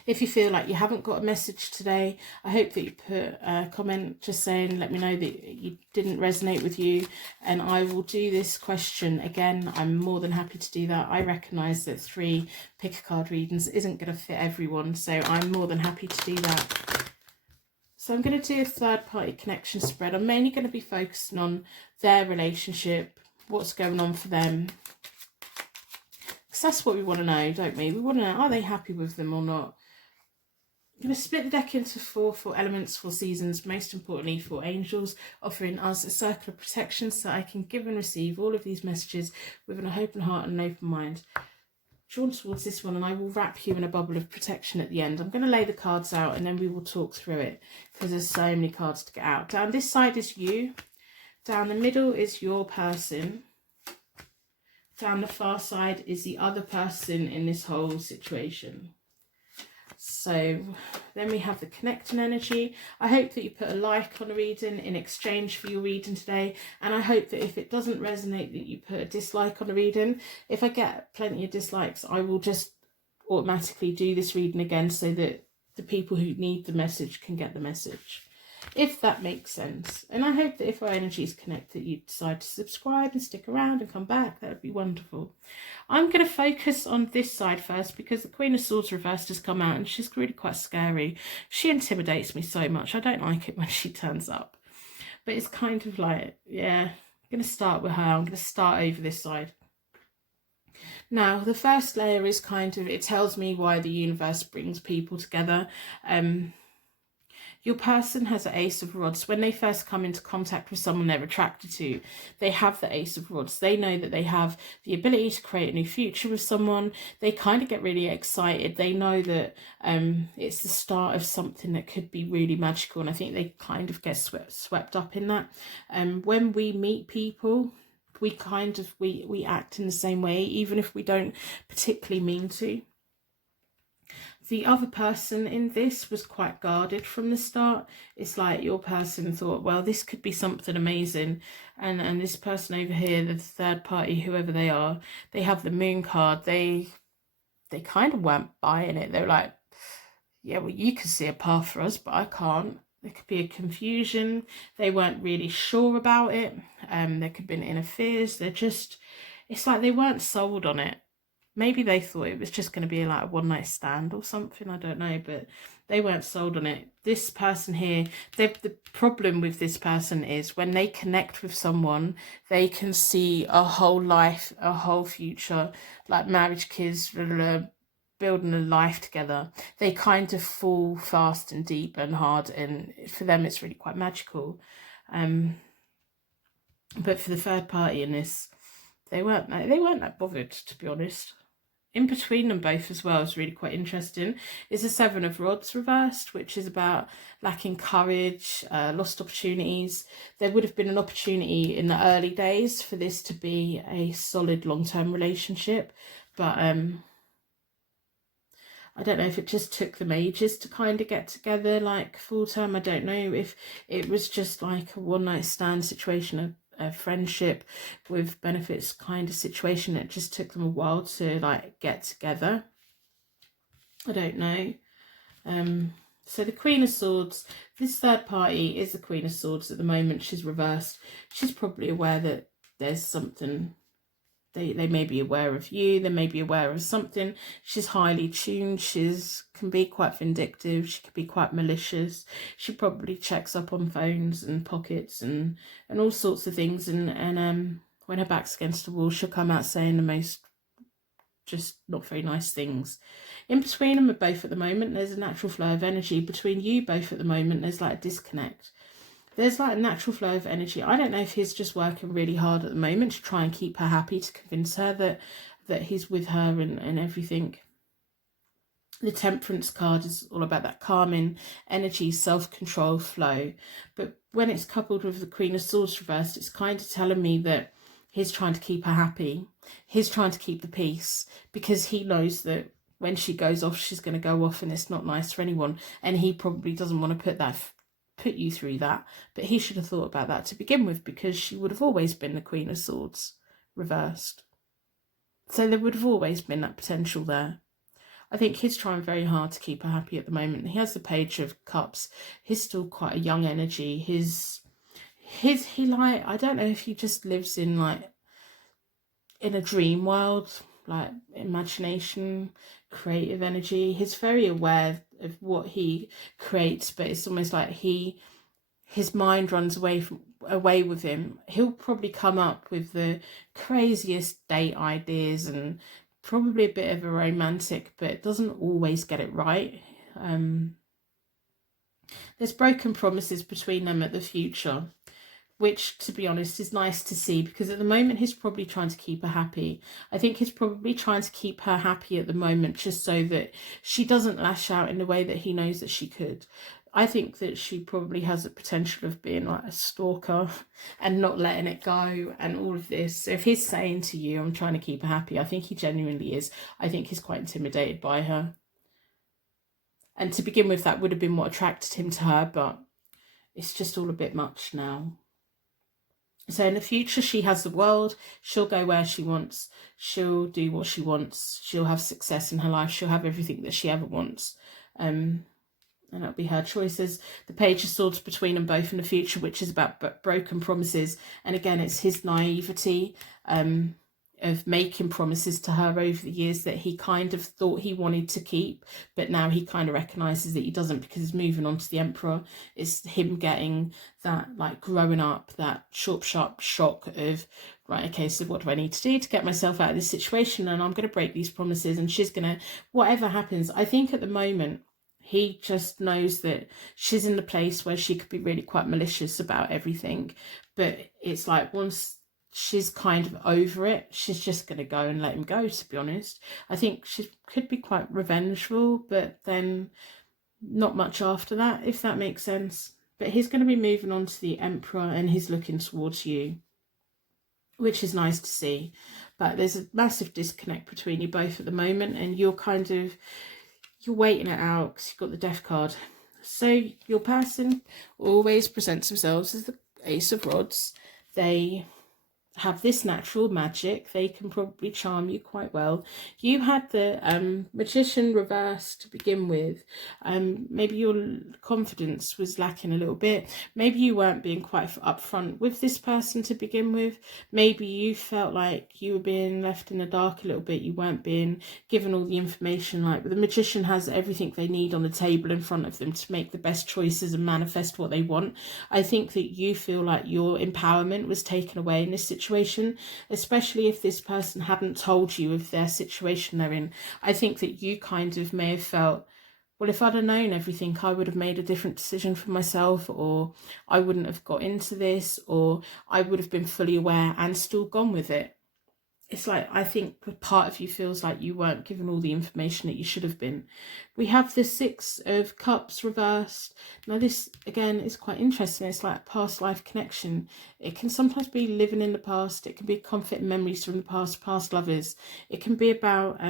If you feel like you haven't got a message today, I hope that you put a comment just saying, let me know that you didn't resonate with you, and I will do this question again. I'm more than happy to do that. I recognise that 3 pick a card readings isn't going to fit everyone, so I'm more than happy to do that. So I'm going to do a third party connection spread. I'm mainly going to be focusing on their relationship, what's going on for them. Because that's what we want to know, don't we? We want to know, are they happy with them or not? I'm going to split the deck into 4 elements, 4 seasons, most importantly 4 angels, offering us a circle of protection so I can give and receive all of these messages with an open heart and an open mind. Drawn towards this one, and I will wrap you in a bubble of protection at the end. I'm going to lay the cards out and then we will talk through it, because there's so many cards to get out. Down this side is you. Down the middle is your person. Down the far side is the other person in this whole situation. So then we have the connecting energy. I hope that you put a like on the reading in exchange for your reading today, and I hope that if it doesn't resonate that you put a dislike on the reading. If I get plenty of dislikes, I will just automatically do this reading again so that the people who need the message can get the message, if that makes sense. And I hope that if our energies connect, that you decide to subscribe and stick around and come back. That would be wonderful. I'm going to focus on this side first, because the Queen of Swords reversed has come out and she's really quite scary. She intimidates me so much. I don't like it when she turns up. But it's kind of like, yeah, I'm going to start with her. I'm going to start over this side. Now, the first layer is kind of, it tells me why the universe brings people together. Your person has an Ace of Rods. When they first come into contact with someone they're attracted to, they have the Ace of Rods. They know that they have the ability to create a new future with someone. They kind of get really excited. They know that it's the start of something that could be really magical, and I think they kind of get swept up in that. When we meet people, we act in the same way, even if we don't particularly mean to. The other person in this was quite guarded from the start. It's like your person thought, well, this could be something amazing. And this person over here, the third party, whoever they are, they have the Moon card. They kind of weren't buying it. They're like, yeah, well, you can see a path for us, but I can't. There could be a confusion. They weren't really sure about it. There could have been inner fears. It's like they weren't sold on it. Maybe they thought it was just going to be like a one-night stand or something, I don't know, but they weren't sold on it. This person here, the problem with this person is when they connect with someone, they can see a whole life, a whole future, like marriage, kids, building a life together. They kind of fall fast and deep and hard, and for them it's really quite magical. But for the third party in this, they weren't that bothered, to be honest. In between them both as well is really quite interesting. Is the Seven of Rods reversed, which is about lacking courage, lost opportunities. There would have been an opportunity in the early days for this to be a solid long-term relationship, but I don't know if it just took them ages to kind of get together, like full-term. I don't know if it was just like a one-night stand situation, a friendship with benefits kind of situation. It just took them a while to like get together. I don't know. So the Queen of Swords, this third party is the Queen of Swords at the moment. She's reversed. She's probably aware that there's something. They may be aware of you. They may be aware of something. She's highly tuned. Can be quite vindictive. She can be quite malicious. She probably checks up on phones and pockets and all sorts of things. And when her back's against the wall, she'll come out saying the most just not very nice things. In between them both at the moment, there's a natural flow of energy. Between you both at the moment, there's like a disconnect. There's like a natural flow of energy. I don't know if he's just working really hard at the moment to try and keep her happy, to convince her that he's with her and everything. The Temperance card is all about that calming energy, self-control, flow. But when it's coupled with the Queen of Swords reversed, it's kind of telling me that he's trying to keep her happy. He's trying to keep the peace, because he knows that when she goes off, she's going to go off and it's not nice for anyone. And he probably doesn't want to put you through that. But he should have thought about that to begin with, because she would have always been the Queen of Swords reversed. So there would have always been that potential there. I think he's trying very hard to keep her happy at the moment. He has the Page of Cups. He's still quite a young energy. He like, I don't know if he just lives in a dream world, like imagination, creative energy. He's very aware of what he creates, but it's almost like his mind runs away with him. He'll probably come up with the craziest date ideas and probably a bit of a romantic, but doesn't always get it right. There's broken promises between them at the future, which, to be honest, is nice to see, because at the moment he's probably trying to keep her happy. I think he's probably trying to keep her happy at the moment, just so that she doesn't lash out in the way that he knows that she could. I think that she probably has the potential of being like a stalker and not letting it go and all of this. So if he's saying to you, I'm trying to keep her happy, I think he genuinely is. I think he's quite intimidated by her. And to begin with, that would have been what attracted him to her, but it's just all a bit much now. So in the future, she has the world. She'll go where she wants. She'll do what she wants. She'll have success in her life. She'll have everything that she ever wants. And that'll be her choices. The Page of Swords between them both in the future, which is about broken promises. And again, it's his naivety of making promises to her over the years that he kind of thought he wanted to keep, but now he kind of recognises that he doesn't, because he's moving on to the Emperor. It's him getting that, like, growing up, that sharp shock of, right, okay, so what do I need to do to get myself out of this situation? And I'm going to break these promises, and she's going to, whatever happens. I think at the moment, he just knows that she's in the place where she could be really quite malicious about everything. But it's like, once she's kind of over it, she's just going to go and let him go, to be honest. I think she could be quite revengeful, but then not much after that, if that makes sense. But he's going to be moving on to the Emperor, and he's looking towards you, which is nice to see. But there's a massive disconnect between you both at the moment, and you're waiting it out because you've got the Death card. So your person always presents themselves as the Ace of Rods. They have this natural magic. They can probably charm you quite well. You had the Magician reversed to begin with. Maybe your confidence was lacking a little bit. Maybe you weren't being quite upfront with this person to begin with. Maybe you felt like you were being left in the dark a little bit. You weren't being given all the information. Like, the Magician has everything they need on the table in front of them to make the best choices and manifest what they want. I think that you feel like your empowerment was taken away in this situation, especially if this person hadn't told you of their situation they're in. I think that you kind of may have felt, well, if I'd have known everything, I would have made a different decision for myself, or I wouldn't have got into this, or I would have been fully aware and still gone with it. It's like, I think part of you feels like you weren't given all the information that you should have been. We have the Six of Cups reversed. Now this, again, is quite interesting. It's like past life connection. It can sometimes be living in the past. It can be comfort and memories from the past lovers. It can be about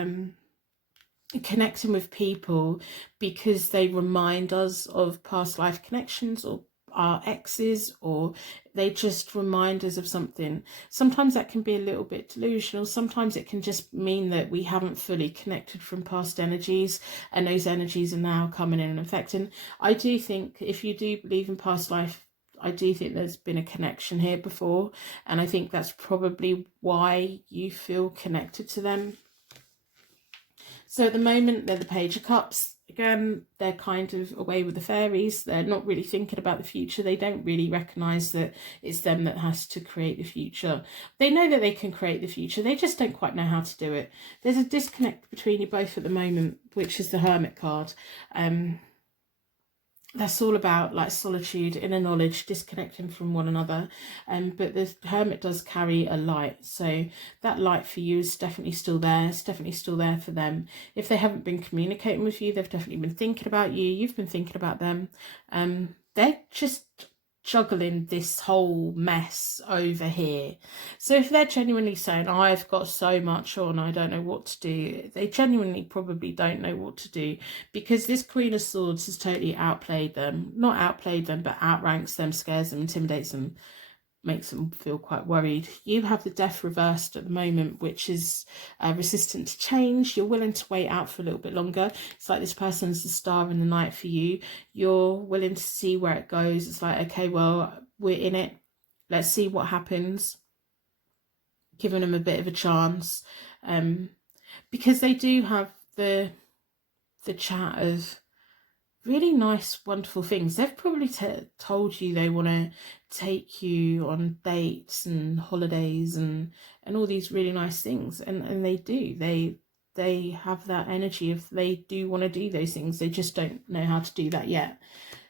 connecting with people because they remind us of past life connections, or our exes, or they just remind us of something. Sometimes that can be a little bit delusional. Sometimes it can just mean that we haven't fully connected from past energies, and those energies are now coming in and affecting. I do think, if you do believe in past life, I do think there's been a connection here before, and I think that's probably why you feel connected to them. So at the moment, they're the Page of Cups. Again, they're kind of away with the fairies. They're not really thinking about the future. They don't really recognise that it's them that has to create the future. They know that they can create the future. They just don't quite know how to do it. There's a disconnect between you both at the moment, which is the Hermit card. That's all about like solitude, inner knowledge, disconnecting from one another. But the Hermit does carry a light. So that light for you is definitely still there. It's definitely still there for them. If they haven't been communicating with you, they've definitely been thinking about you. You've been thinking about them. They're just juggling this whole mess over here. So if they're genuinely saying, I've got so much on, I don't know what to do, they genuinely probably don't know what to do, because this Queen of Swords has totally outplayed them. Not outplayed them, but outranks them, scares them, intimidates them, makes them feel quite worried. You have the Death reversed at the moment, which is resistant to change. You're willing to wait out for a little bit longer. It's like this person's the star in the night for you. You're willing to see where it goes. It's like, okay, well, we're in it. Let's see what happens. Giving them a bit of a chance. Because they do have the chat of really nice, wonderful things. They've probably told you they want to take you on dates and holidays and all these really nice things, and they do. They have that energy of they do want to do those things. They just don't know how to do that yet.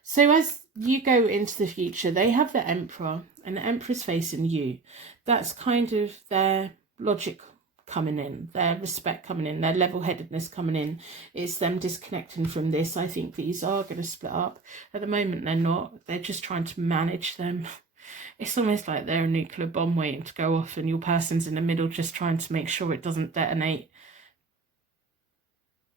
So as you go into the future, they have the Emperor, and the Emperor's facing you. That's kind of their logic coming in, their respect coming in, their level-headedness coming in. It's them disconnecting from this. I think these are going to split up. At the moment, they're not. They're just trying to manage them. It's almost like they're a nuclear bomb waiting to go off, and your person's in the middle just trying to make sure it doesn't detonate.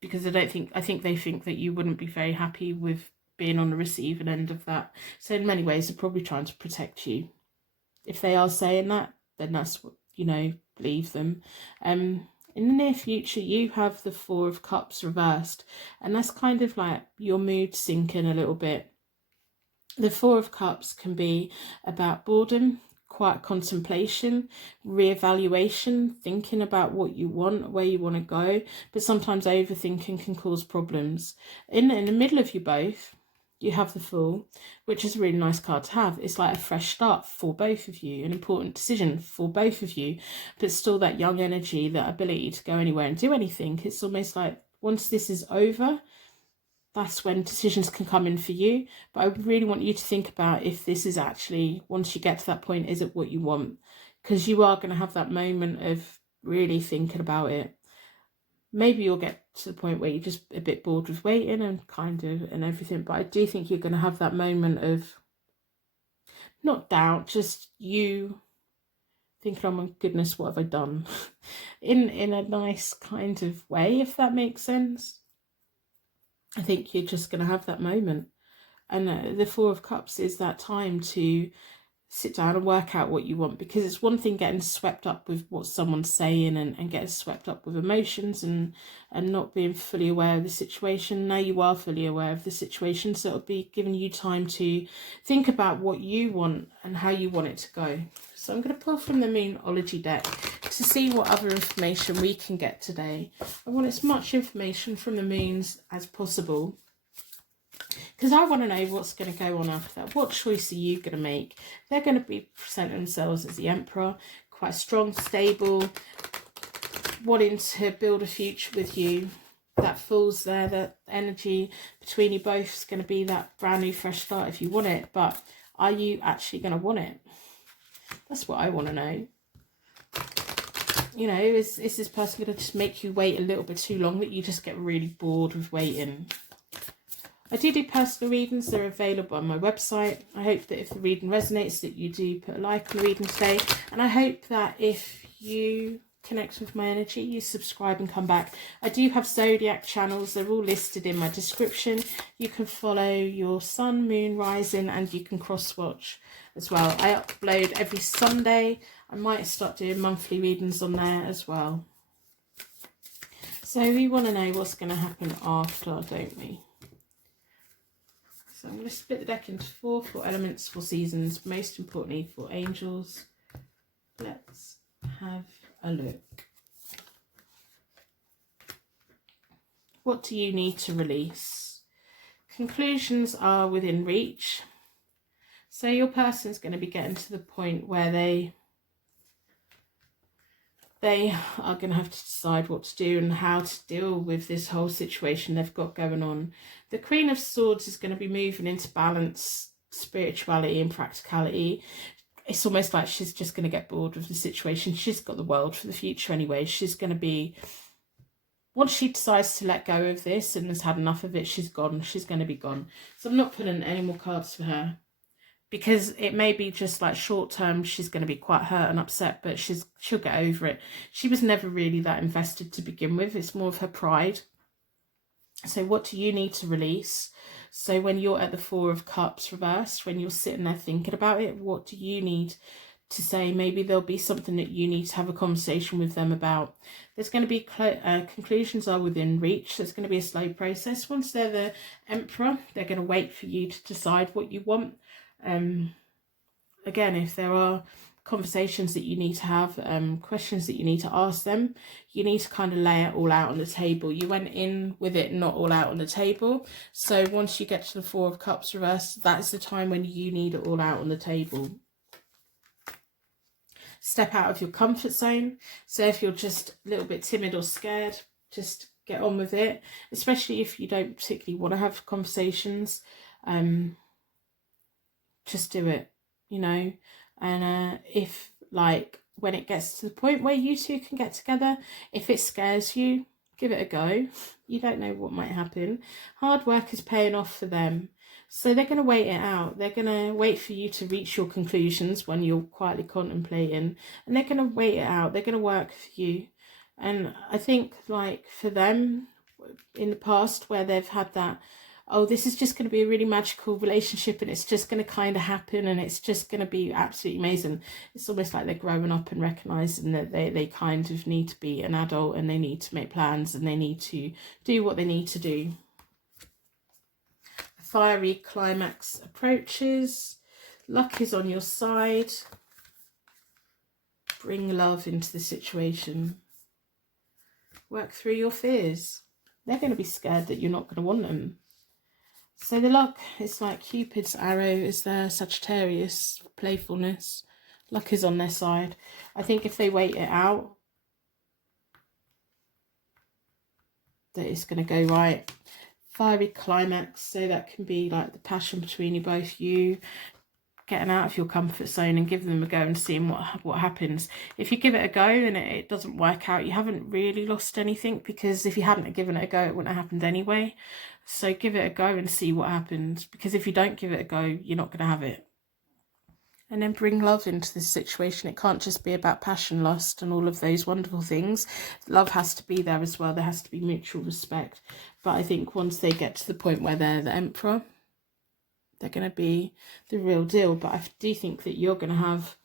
Because I think they think that you wouldn't be very happy with being on the receiving end of that. So in many ways, they're probably trying to protect you. If they are saying that, then that's what, believe them. In the near future, you have the Four of Cups reversed, and that's kind of like your mood sinking a little bit. The Four of Cups can be about boredom, quiet contemplation, reevaluation, thinking about what you want, where you want to go, but sometimes overthinking can cause problems. In the middle of you both, you have the Fool, which is a really nice card to have. It's like a fresh start for both of you, an important decision for both of you, but still that young energy, that ability to go anywhere and do anything. It's almost like once this is over, that's when decisions can come in for you. But I really want you to think about if this is actually, once you get to that point, is it what you want? Because you are going to have that moment of really thinking about it. Maybe you'll get to the point where you're just a bit bored with waiting and everything. But I do think you're going to have that moment of not doubt, just you thinking, oh my goodness, what have I done? in a nice kind of way, if that makes sense. I think you're just going to have that moment. And the Four of Cups is that time to sit down and work out what you want, because it's one thing getting swept up with what someone's saying and getting swept up with emotions and not being fully aware of the situation. Now you are fully aware of the situation, so it'll be giving you time to think about what you want and how you want it to go. So I'm going to pull from the Moonology deck to see what other information we can get today. I want as much information from the moons as possible, because I want to know what's going to go on after that. What choice are you going to make? They're going to be presenting themselves as the Emperor, quite strong, stable, wanting to build a future with you. That Fool's there, that energy between you both is going to be that brand new fresh start if you want it. But are you actually going to want it? That's what I want to know. Is this person going to just make you wait a little bit too long, that you just get really bored with waiting? I do personal readings. They're available on my website. I hope that if the reading resonates, that you do put a like on the reading today. And I hope that if you connect with my energy, you subscribe and come back. I do have zodiac channels. They're all listed in my description. You can follow your sun, moon, rising, and you can cross-watch as well. I upload every Sunday. I might start doing monthly readings on there as well. So we want to know what's going to happen after, don't we? So I'm going to split the deck into four elements, 4 seasons, most importantly 4 angels. Let's have a look. What do you need to release? Conclusions are within reach. So your person's going to be getting to the point where they are going to have to decide what to do and how to deal with this whole situation they've got going on. The Queen of Swords is going to be moving into balance, spirituality and practicality. It's almost like she's just going to get bored with the situation. She's got the world for the future anyway. She's going to be, once she decides to let go of this and has had enough of it, she's gone. She's going to be gone. So I'm not pulling any more cards for her, because it may be just like short term, she's going to be quite hurt and upset, but she'll get over it. She was never really that invested to begin with. It's more of her pride. So what do you need to release? So when you're at the 4 of Cups reversed, when you're sitting there thinking about it, what do you need to say? Maybe there'll be something that you need to have a conversation with them about. There's going to be conclusions are within reach. There's going to be a slow process. Once they're the Emperor, they're going to wait for you to decide what you want. Again, if there are conversations that you need to have, questions that you need to ask them, you need to kind of lay it all out on the table. You went in with it not all out on the table. So once you get to the 4 of Cups reversed, that's the time when you need it all out on the table. Step out of your comfort zone. So if you're just a little bit timid or scared, just get on with it, especially if you don't particularly want to have conversations. Just do it, you know. And if, like, when it gets to the point where you two can get together, if it scares you, give it a go. You don't know what might happen. Hard work is paying off for them. So they're going to wait it out. They're going to wait for you to reach your conclusions when you're quietly contemplating. And they're going to wait it out. They're going to work for you. And I think, like, for them, in the past, where they've had that, oh, this is just going to be a really magical relationship and it's just going to kind of happen and it's just going to be absolutely amazing. It's almost like they're growing up and recognising that they kind of need to be an adult and they need to make plans and they need to do what they need to do. A fiery climax approaches. Luck is on your side. Bring love into the situation. Work through your fears. They're going to be scared that you're not going to want them. So the luck is like Cupid's arrow is there, Sagittarius, playfulness. Luck is on their side. I think if they wait it out, that it's going to go right. Fiery climax, so that can be like the passion between you both, you getting out of your comfort zone and giving them a go and seeing what happens. If you give it a go and it doesn't work out, you haven't really lost anything, because if you hadn't given it a go, it wouldn't have happened anyway. So give it a go and see what happens, because if you don't give it a go, you're not going to have it. And then bring love into this situation. It can't just be about passion, lust and all of those wonderful things. Love has to be there as well. There has to be mutual respect. But I think once they get to the point where they're the Emperor, they're going to be the real deal. But I do think that you're going to have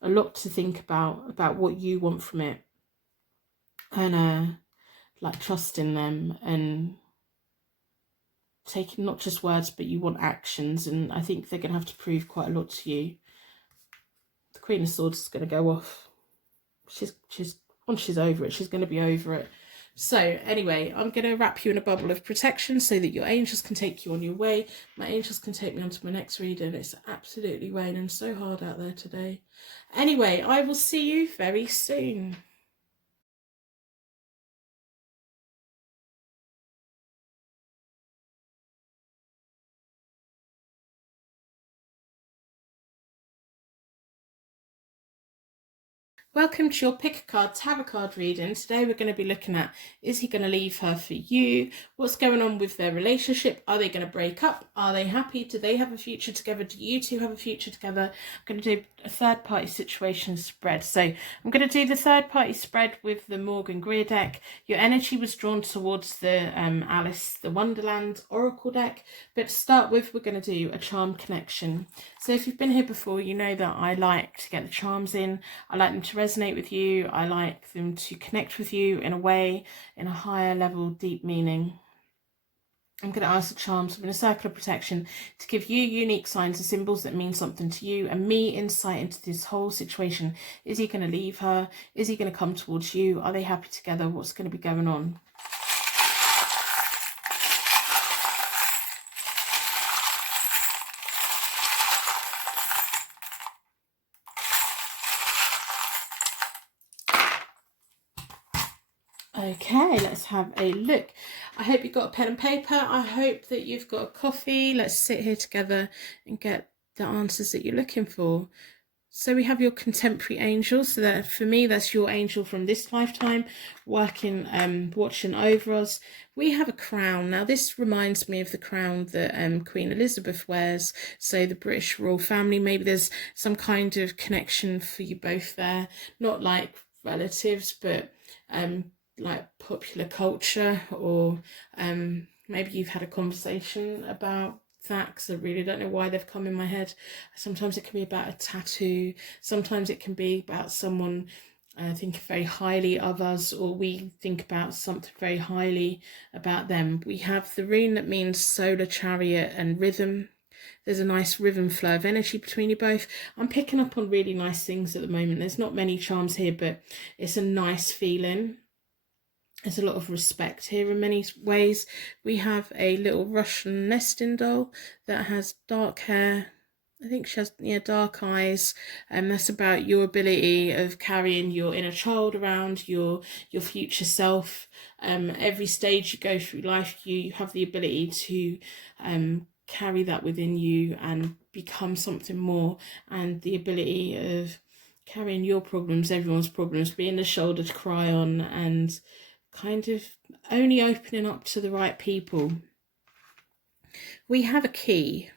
a lot to think about what you want from it. And like trusting them and taking not just words, but you want actions. And I think they're going to have to prove quite a lot to you. The Queen of Swords is going to go off. Once she's over it, she's going to be over it. So anyway, I'm going to wrap you in a bubble of protection so that your angels can take you on your way. My angels can take me on to my next reading. It's absolutely raining so hard out there today. Anyway, I will see you very soon. Welcome to your pick a card tarot card reading. Today we're going to be looking at, is he going to leave her for you? What's going on with their relationship? Are they going to break up? Are they happy? Do they have a future together? Do you two have a future together? I'm going to do a third party situation spread. So I'm going to do the third party spread with the Morgan Greer deck. Your energy was drawn towards the Alice the Wonderland Oracle deck. But to start with, we're going to do a charm connection. So if you've been here before, you know that I like to get the charms in. I like them to resonate with you. I like them to connect with you in a way, in a higher level, deep meaning. I'm going to ask the charms within a circle of protection to give you unique signs and symbols that mean something to you and me insight into this whole situation. Is he going to leave her? Is he going to come towards you? Are they happy together? What's going to be going on? Okay, let's have a look. I hope you've got a pen and paper. I hope that you've got a coffee. Let's sit here together and get the answers that you're looking for. So we have your contemporary angel. So that for me, that's your angel from this lifetime, working, watching over us. We have a crown. Now this reminds me of the crown that Queen Elizabeth wears. So the British royal family, maybe there's some kind of connection for you both there. Not like relatives, but like popular culture, or maybe you've had a conversation about that, because I really don't know why they've come in my head. Sometimes it can be about a tattoo, sometimes it can be about someone thinking very highly of us, or we think about something very highly about them. We have the rune that means solar chariot and rhythm. There's a nice rhythm flow of energy between you both. I'm picking up on really nice things at the moment. There's not many charms here, but it's a nice feeling. There's a lot of respect here in many ways. We have a little Russian nesting doll that has dark hair. I think she has dark eyes, and that's about your ability of carrying your inner child around, your future self. Every stage you go through life, you have the ability to carry that within you and become something more, and the ability of carrying your problems, everyone's problems, being the shoulder to cry on, and kind of only opening up to the right people. We have a key,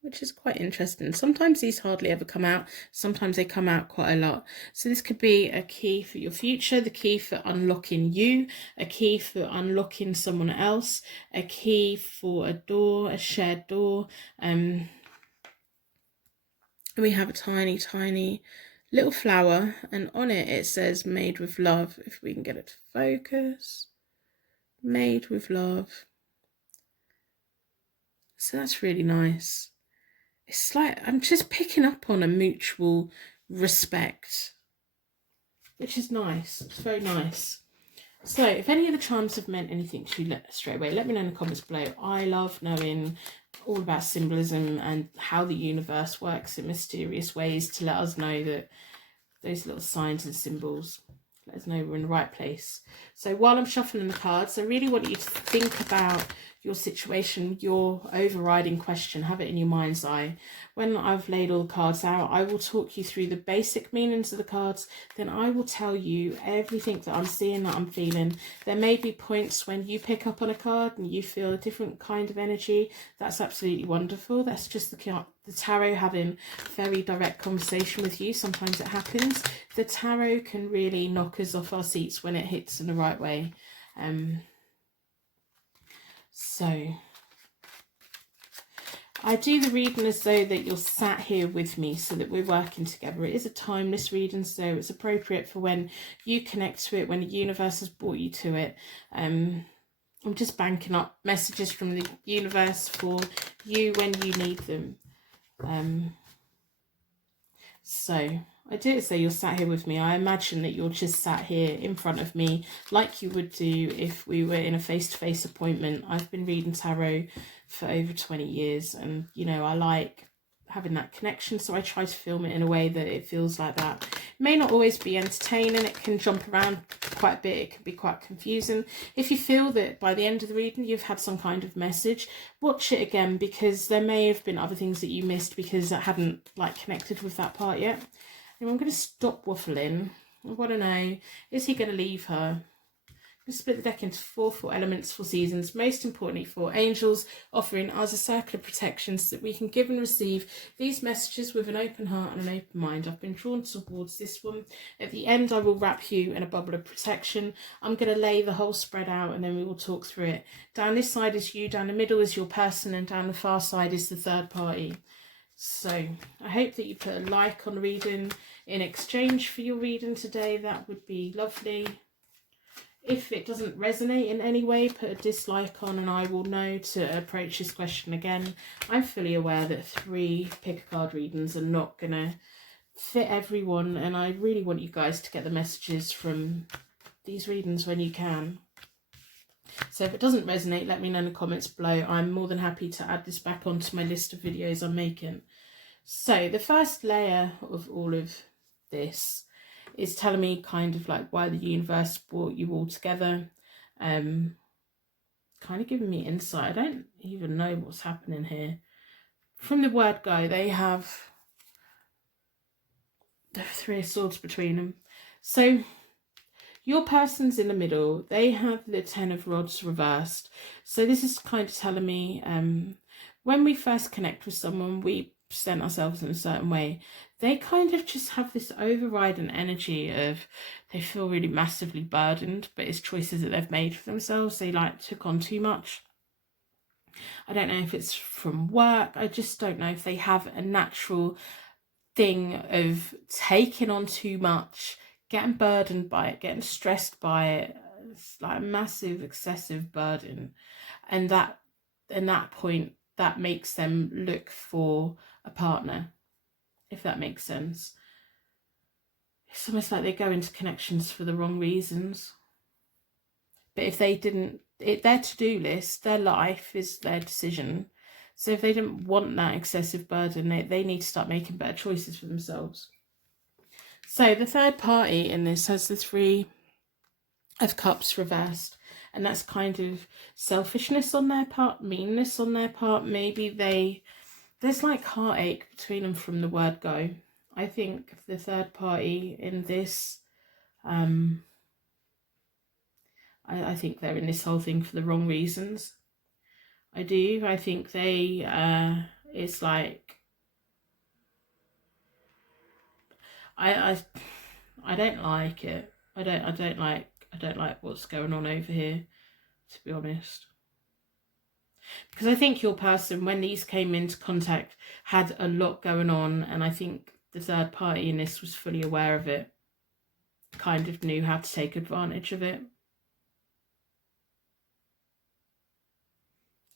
which is quite interesting. Sometimes these hardly ever come out. Sometimes they come out quite a lot. So this could be a key for your future, the key for unlocking you, a key for unlocking someone else, a key for a door, a shared door. We have a tiny, tiny little flower, and on it it says made with love. If we can get it to focus. Made with love. So that's really nice. It's like I'm just picking up on a mutual respect, which is nice. It's very nice. So if any of the charms have meant anything to you straight away, let me know in the comments below. I love knowing all about symbolism and how the universe works in mysterious ways to let us know that those little signs and symbols let us know we're in the right place. So while I'm shuffling the cards, I really want you to think about your situation, your overriding question, have it in your mind's eye. When I've laid all the cards out, I will talk you through the basic meanings of the cards. Then I will tell you everything that I'm seeing, that I'm feeling. There may be points when you pick up on a card and you feel a different kind of energy. That's absolutely wonderful. That's just the tarot having very direct conversation with you. Sometimes it happens. The tarot can really knock us off our seats when it hits in the right way. So I do the reading as though that you're sat here with me, so that we're working together. It is a timeless reading, so it's appropriate for when you connect to it, when the universe has brought you to it. I'm just banking up messages from the universe for you when you need them. So I do it so you're sat here with me. I imagine that you're just sat here in front of me like you would do if we were in a face-to-face appointment. I've been reading tarot for over 20 years, and you know, I like having that connection, so I try to film it in a way that it feels like that. It may not always be entertaining, it can jump around quite a bit, it can be quite confusing. If you feel that by the end of the reading you've had some kind of message, watch it again, because there may have been other things that you missed because I hadn't like connected with that part yet. And I'm going to stop waffling I want to know, is he going to leave her? Split the deck into 4 elements, 4 seasons. Most importantly, 4 angels, offering us a circle of protection so that we can give and receive these messages with an open heart and an open mind. I've been drawn towards this one. At the end, I will wrap you in a bubble of protection. I'm going to lay the whole spread out and then we will talk through it. Down this side is you, down the middle is your person, and down the far side is the third party. So I hope that you put a like on reading in exchange for your reading today. That would be lovely. If it doesn't resonate in any way, put a dislike on and I will know to approach this question again. I'm fully aware that 3 pick a card readings are not going to fit everyone, and I really want you guys to get the messages from these readings when you can. So if it doesn't resonate, let me know in the comments below. I'm more than happy to add this back onto my list of videos I'm making. So the first layer of all of this is telling me kind of like why the universe brought you all together. Kind of giving me insight. I don't even know what's happening here. From the word go, they have the 3 of swords between them. So your person's in the middle. They have the 10 of rods reversed. So this is kind of telling me when we first connect with someone, we present ourselves in a certain way. They kind of just have this overriding energy of they feel really massively burdened, but it's choices that they've made for themselves. They like took on too much. I don't know if it's from work. I just don't know if they have a natural thing of taking on too much, getting burdened by it, getting stressed by it. It's like a massive, excessive burden. And that, in that point, that makes them look for a partner, if that makes sense. It's almost like they go into connections for the wrong reasons. But if they didn't, their to-do list, their life is their decision. So if they didn't want that excessive burden, they need to start making better choices for themselves. So the third party in this has the 3 of cups reversed. And that's kind of selfishness on their part, meanness on their part. Maybe there's like heartache between them from the word go. I think the third party in this, I think they're in this whole thing for the wrong reasons. I do. I think they, it's like, I don't like it. I don't like what's going on over here, to be honest. Because I think your person, when these came into contact, had a lot going on, and I think the third party in this was fully aware of it, kind of knew how to take advantage of it.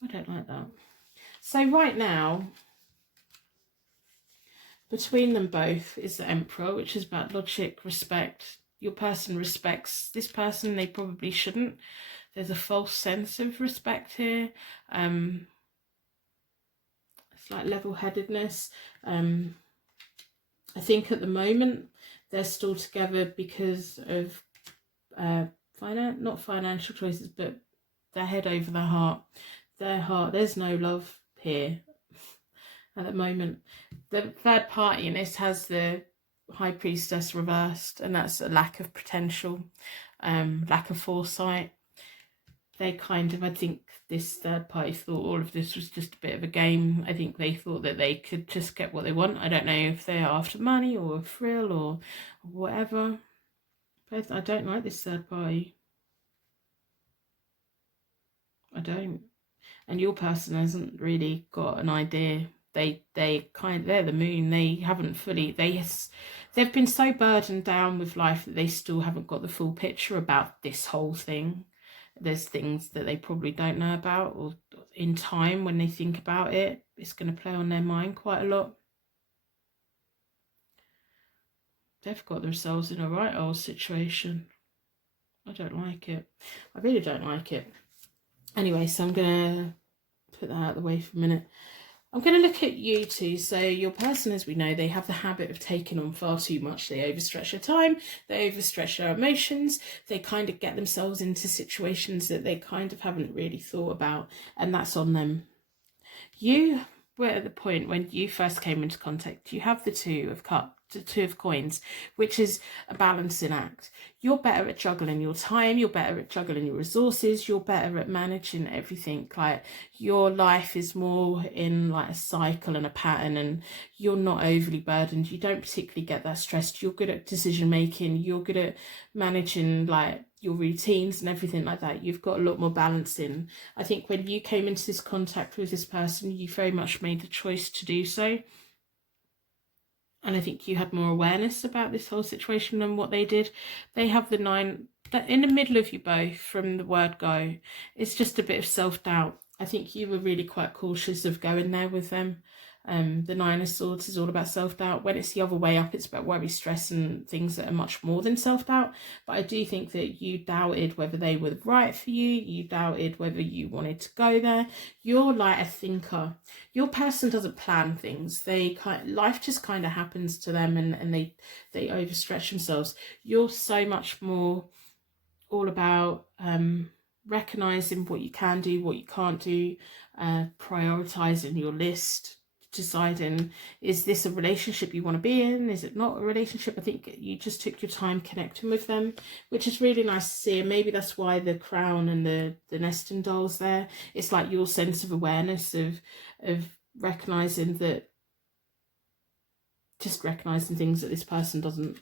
I don't like that. So right now, between them both is the Emperor, which is about logic, respect. Your person respects this person, they probably shouldn't. There's a false sense of respect here. It's like level-headedness. I think at the moment they're still together because of not financial choices, but their head over their heart. Their heart, there's no love here at the moment. The third party in this has the High Priestess reversed, and that's a lack of potential, lack of foresight. They kind of, I think this third party thought all of this was just a bit of a game. I think they thought that they could just get what they want. I don't know if they're after money or a thrill or whatever. But I don't like this third party. I don't. And your person hasn't really got an idea. They're the moon. They haven't fully, they've been so burdened down with life that they still haven't got the full picture about this whole thing. There's things that they probably don't know about, or in time when they think about it, it's going to play on their mind quite a lot. They've got themselves in a right old situation. I don't like it. I really don't like it. Anyway, so I'm going to put that out of the way for a minute. I'm going to look at you two. So your person, as we know, they have the habit of taking on far too much. They overstretch their time, they overstretch their emotions, they kind of get themselves into situations that they kind of haven't really thought about, and that's on them. You were at the point when you first came into contact, you have the 2 of Cups. Two of Coins, which is a balancing act. You're better at juggling your time, you're better at juggling your resources, you're better at managing everything. Like, your life is more in like a cycle and a pattern, and you're not overly burdened. You don't particularly get that stressed. You're good at decision making, you're good at managing like your routines and everything like that. You've got a lot more balance in. I think when you came into this contact with this person, you very much made the choice to do so. And I think you had more awareness about this whole situation than what they did. They have the 9 in the middle of you both from the word go. It's just a bit of self-doubt. I think you were really quite cautious of going there with them. The 9 of Swords is all about self-doubt. When it's the other way up, it's about worry, stress, and things that are much more than self-doubt. But I do think that you doubted whether they were right for you. You doubted whether you wanted to go there. You're like a thinker. Your person doesn't plan things. Life just kind of happens to them, and they overstretch themselves. You're so much more all about recognizing what you can do, what you can't do, prioritizing your list, deciding, is this a relationship you want to be in? Is it not a relationship? I think you just took your time connecting with them, which is really nice to see. And maybe that's why the crown and the nesting dolls there. It's like your sense of awareness of recognizing that, just recognizing things that this person doesn't.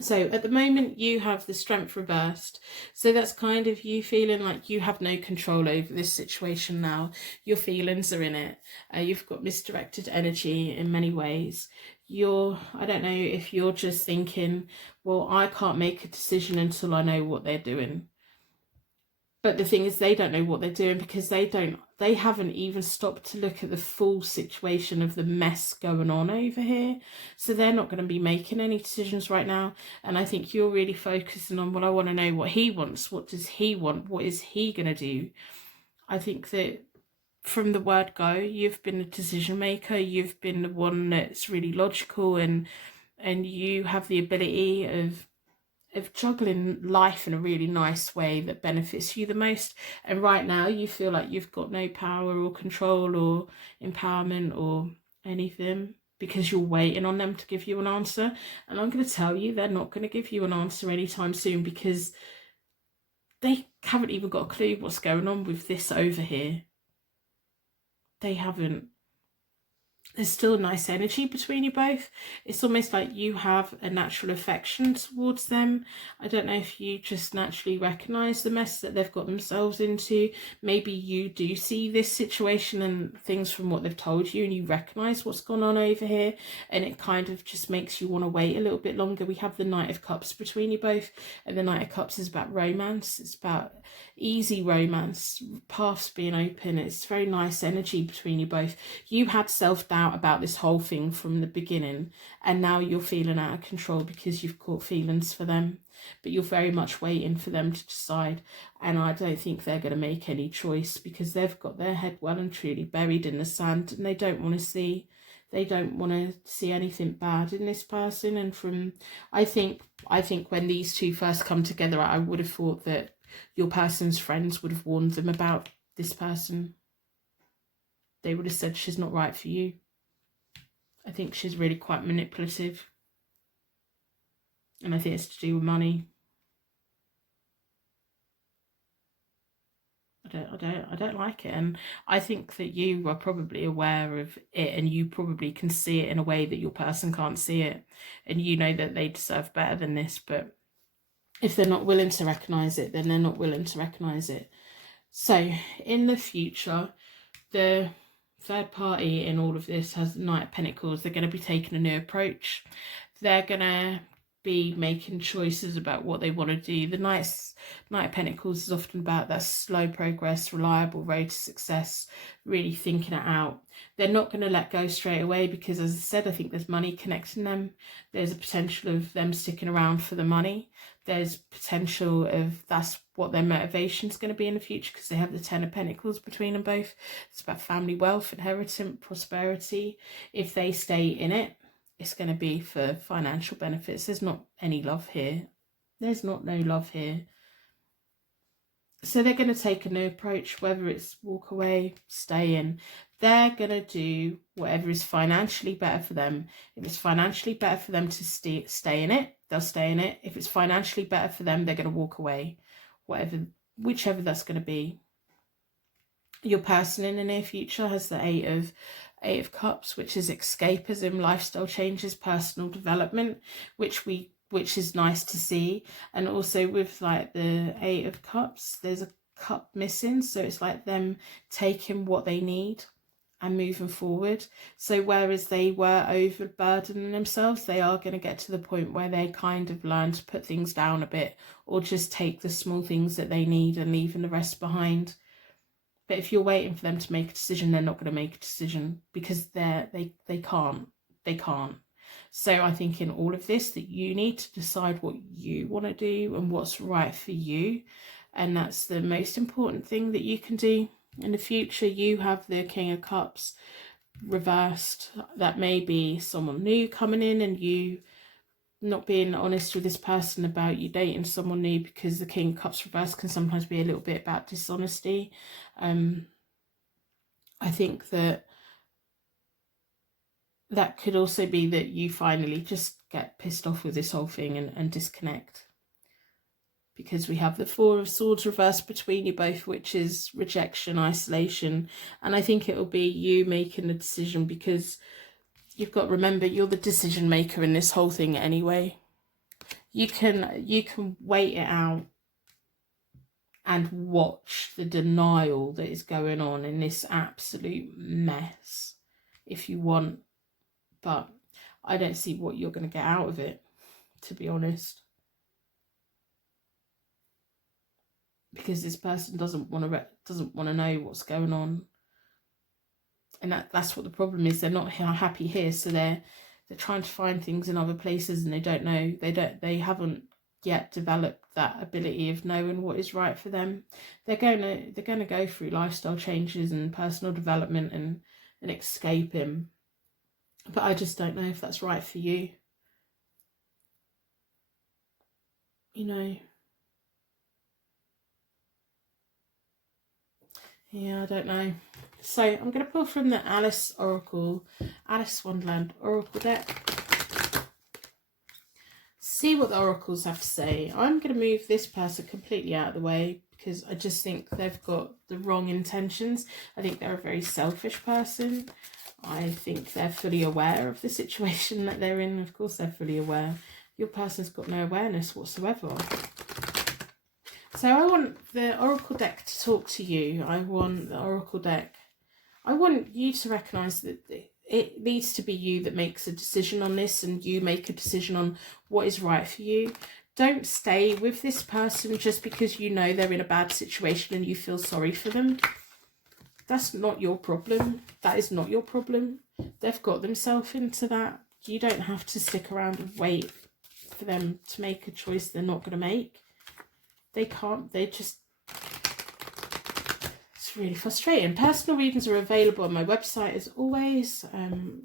So at the moment you have the Strength reversed. So that's kind of you feeling like you have no control over this situation now. Your feelings are in it. You've got misdirected energy in many ways. I don't know if you're just thinking, well, I can't make a decision until I know what they're doing. But the thing is, they don't know what they're doing because they haven't even stopped to look at the full situation of the mess going on over here. So they're not going to be making any decisions right now. And I think you're really focusing on, well, I want to know what he wants. What does he want? What is he going to do? I think that from the word go, you've been a decision maker. You've been the one that's really logical, and you have the ability of juggling life in a really nice way that benefits you the most. And right now you feel like you've got no power or control or empowerment or anything because you're waiting on them to give you an answer. And I'm going to tell you, they're not going to give you an answer anytime soon because they haven't even got a clue what's going on with this over here. They haven't. There's still a nice energy between you both. It's almost like you have a natural affection towards them. I don't know if you just naturally recognise the mess that they've got themselves into. Maybe you do see this situation and things from what they've told you, and you recognise what's gone on over here, and it kind of just makes you want to wait a little bit longer. We have the Knight of Cups between you both, and the Knight of Cups is about romance. It's about easy romance, paths being open. It's very nice energy between you both. You had self-doubt about this whole thing from the beginning, and now you're feeling out of control because you've caught feelings for them, but you're very much waiting for them to decide. And I don't think they're going to make any choice because they've got their head well and truly buried in the sand, and they don't want to see anything bad in this person. And I think when these two first come together, I would have thought that your person's friends would have warned them about this person. They would have said she's not right for you. I think she's really quite manipulative. And I think it's to do with money. I don't like it. And I think that you are probably aware of it, and you probably can see it in a way that your person can't see it. And you know that they deserve better than this, but if they're not willing to recognise it, then they're not willing to recognise it. So in the future, the third party in all of this has Knight of Pentacles. They're going to be taking a new approach. They're going to be making choices about what they want to do. The Knight of Pentacles is often about that slow progress, reliable road to success, really thinking it out. They're not going to let go straight away because, as I said, I think there's money connecting them. There's a potential of them sticking around for the money. There's potential of that's what their motivation is going to be in the future because they have the Ten of Pentacles between them both. It's about family wealth, inheritance, prosperity. If they stay in it, it's going to be for financial benefits. There's not any love here. There's no love here. So they're going to take a new approach, whether it's walk away, stay in. They're going to do whatever is financially better for them. If it's financially better for them to stay in it, they'll stay in it. If it's financially better for them, they're going to walk away. Whichever that's going to be. Your person in the near future has the Eight of Cups, which is escapism, lifestyle changes, personal development, which is nice to see. And also with like the Eight of Cups, there's a cup missing, so it's like them taking what they need and moving forward. So whereas they were overburdening themselves, they are going to get to the point where they kind of learn to put things down a bit, or just take the small things that they need and leaving the rest behind. But if you're waiting for them to make a decision, they're not going to make a decision, because they can't. So I think in all of this, that you need to decide what you want to do and what's right for you. And that's the most important thing that you can do. In the future, you have the King of Cups reversed. That may be someone new coming in, and you not being honest with this person about you dating someone new, because the King of Cups reversed can sometimes be a little bit about dishonesty. I think that could also be that you finally just get pissed off with this whole thing and disconnect. Because we have the Four of Swords reversed between you both, which is rejection, isolation. And I think it'll be you making a decision, because you've got to remember, you're the decision maker in this whole thing anyway. You can wait it out and watch the denial that is going on in this absolute mess if you want. But I don't see what you're going to get out of it, to be honest. Because this person doesn't want to know what's going on, and that's what the problem is. They're not happy here, so they're trying to find things in other places, and they don't know. They haven't yet developed that ability of knowing what is right for them. They're going to go through lifestyle changes and personal development and escaping, but I just don't know if that's right for you. You know. Yeah, I don't know. So I'm going to pull from the Alice Wonderland Oracle deck. See what the oracles have to say. I'm going to move this person completely out of the way, because I just think they've got the wrong intentions. I think they're a very selfish person. I think they're fully aware of the situation that they're in. Of course they're fully aware. Your person's got no awareness whatsoever. So I want the Oracle deck to talk to you. I want you to recognise that it needs to be you that makes a decision on this, and you make a decision on what is right for you. Don't stay with this person just because you know they're in a bad situation and you feel sorry for them. That's not your problem. That is not your problem. They've got themselves into that. You don't have to stick around and wait for them to make a choice they're not going to make. They can't. It's really frustrating. Personal readings are available on my website as always.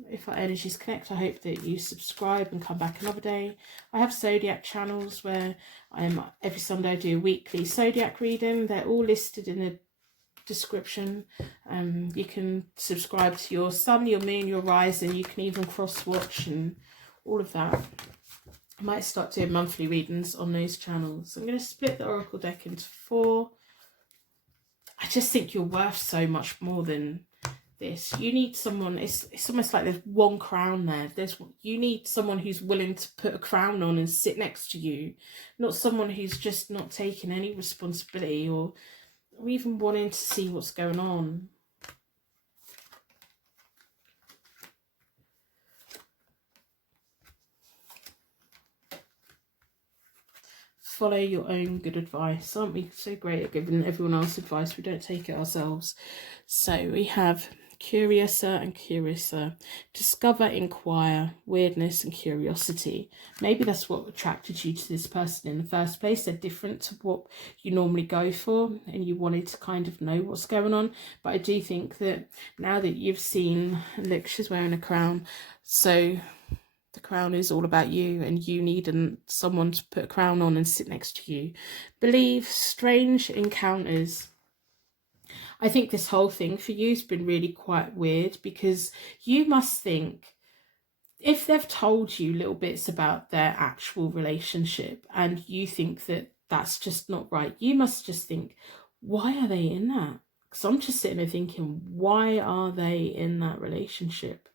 If our energies connect, I hope that you subscribe and come back another day. I have zodiac channels where every Sunday I do a weekly zodiac reading. They're all listed in the description. You can subscribe to your sun, your moon, your rising. You can even cross watch and all of that. I might start doing monthly readings on those channels. I'm going to split the Oracle deck into 4. I just think you're worth so much more than this. You need someone, it's almost like there's one crown there. You need someone who's willing to put a crown on and sit next to you. Not someone who's just not taking any responsibility or even wanting to see what's going on. Follow your own good advice. Aren't we so great at giving everyone else advice? We don't take it ourselves. So we have Curiouser and Curiouser. Discover, inquire, weirdness and curiosity. Maybe that's what attracted you to this person in the first place. They're different to what you normally go for, and you wanted to kind of know what's going on. But I do think that now that you've seen, look, she's wearing a crown. So The crown is all about you, and you need someone to put a crown on and sit next to you. Believe strange encounters. I think this whole thing for you has been really quite weird, because you must think, if they've told you little bits about their actual relationship and you think that that's just not right, you must just think, why are they in that? Because I'm just sitting there thinking, why are they in that relationship?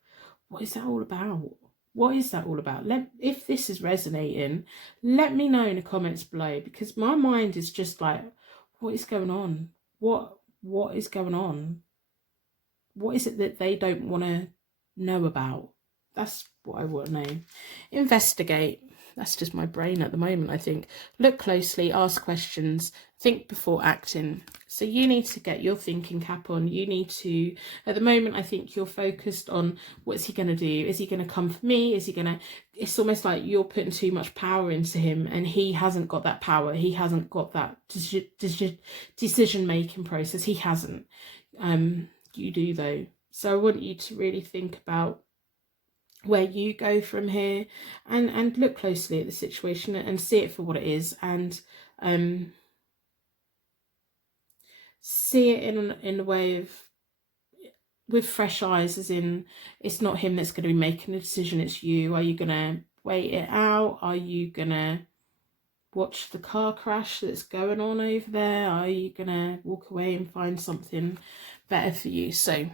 What is that all about? What is that all about? If this is resonating, let me know in the comments below, because my mind is just like, what is going on? What is going on? What is it that they don't want to know about? That's what I want to know. Investigate. That's just my brain at the moment, I think. Look closely, ask questions, think before acting. So you need to get your thinking cap on. You need to, at the moment, I think you're focused on, what's he going to do? Is he going to come for me? Is he going to, it's almost like you're putting too much power into him, and he hasn't got that power. He hasn't got that decision-making process. He hasn't. You do though. So I want you to really think about where you go from here, and look closely at the situation and see it for what it is, and see it in a way of, with fresh eyes, as in, it's not him that's going to be making the decision, it's you. Are you going to wait it out? Are you going to watch the car crash that's going on over there? Are you going to walk away and find something better for you? So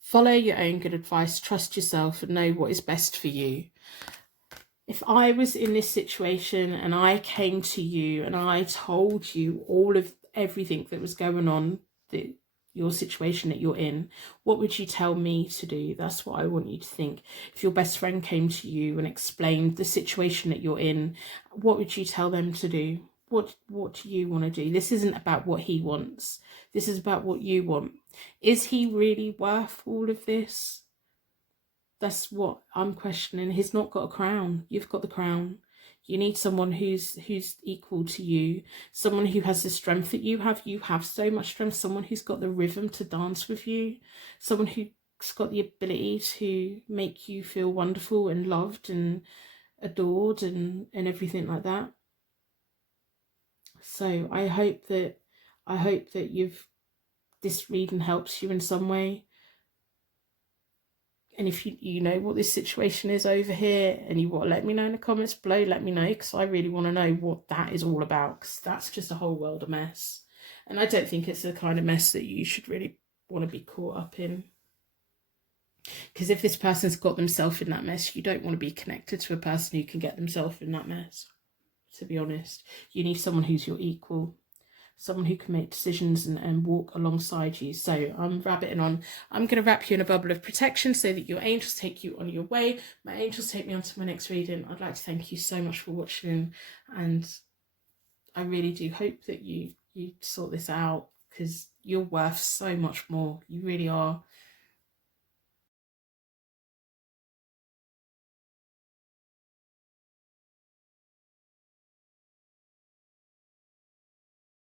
follow your own good advice, trust yourself, and know what is best for you. If I was in this situation and I came to you and I told you all of everything that was going on, your situation that you're in, what would you tell me to do? That's what I want you to think. If your best friend came to you and explained the situation that you're in, what would you tell them to do? What do you want to do? This isn't about what he wants. This is about what you want. Is he really worth all of this? That's what I'm questioning. He's not got a crown. You've got the crown. You need someone who's equal to you, someone who has the strength that you have. You have so much strength. Someone who's got the rhythm to dance with you, someone who's got the ability to make you feel wonderful and loved and adored and everything like that. So I hope that this reading helps you in some way. And if you know what this situation is over here and you want to let me know in the comments below, let me know, because I really want to know what that is all about, because that's just a whole world of mess. And I don't think it's the kind of mess that you should really want to be caught up in. Because if this person's got themselves in that mess, you don't want to be connected to a person who can get themselves in that mess, to be honest. You need someone who's your equal, someone who can make decisions and walk alongside you. So I'm rabbiting on. I'm going to wrap you in a bubble of protection so that your angels take you on your way. My angels take me on to my next reading. I'd like to thank you so much for watching, and I really do hope that you sort this out, because you're worth so much more. You really are.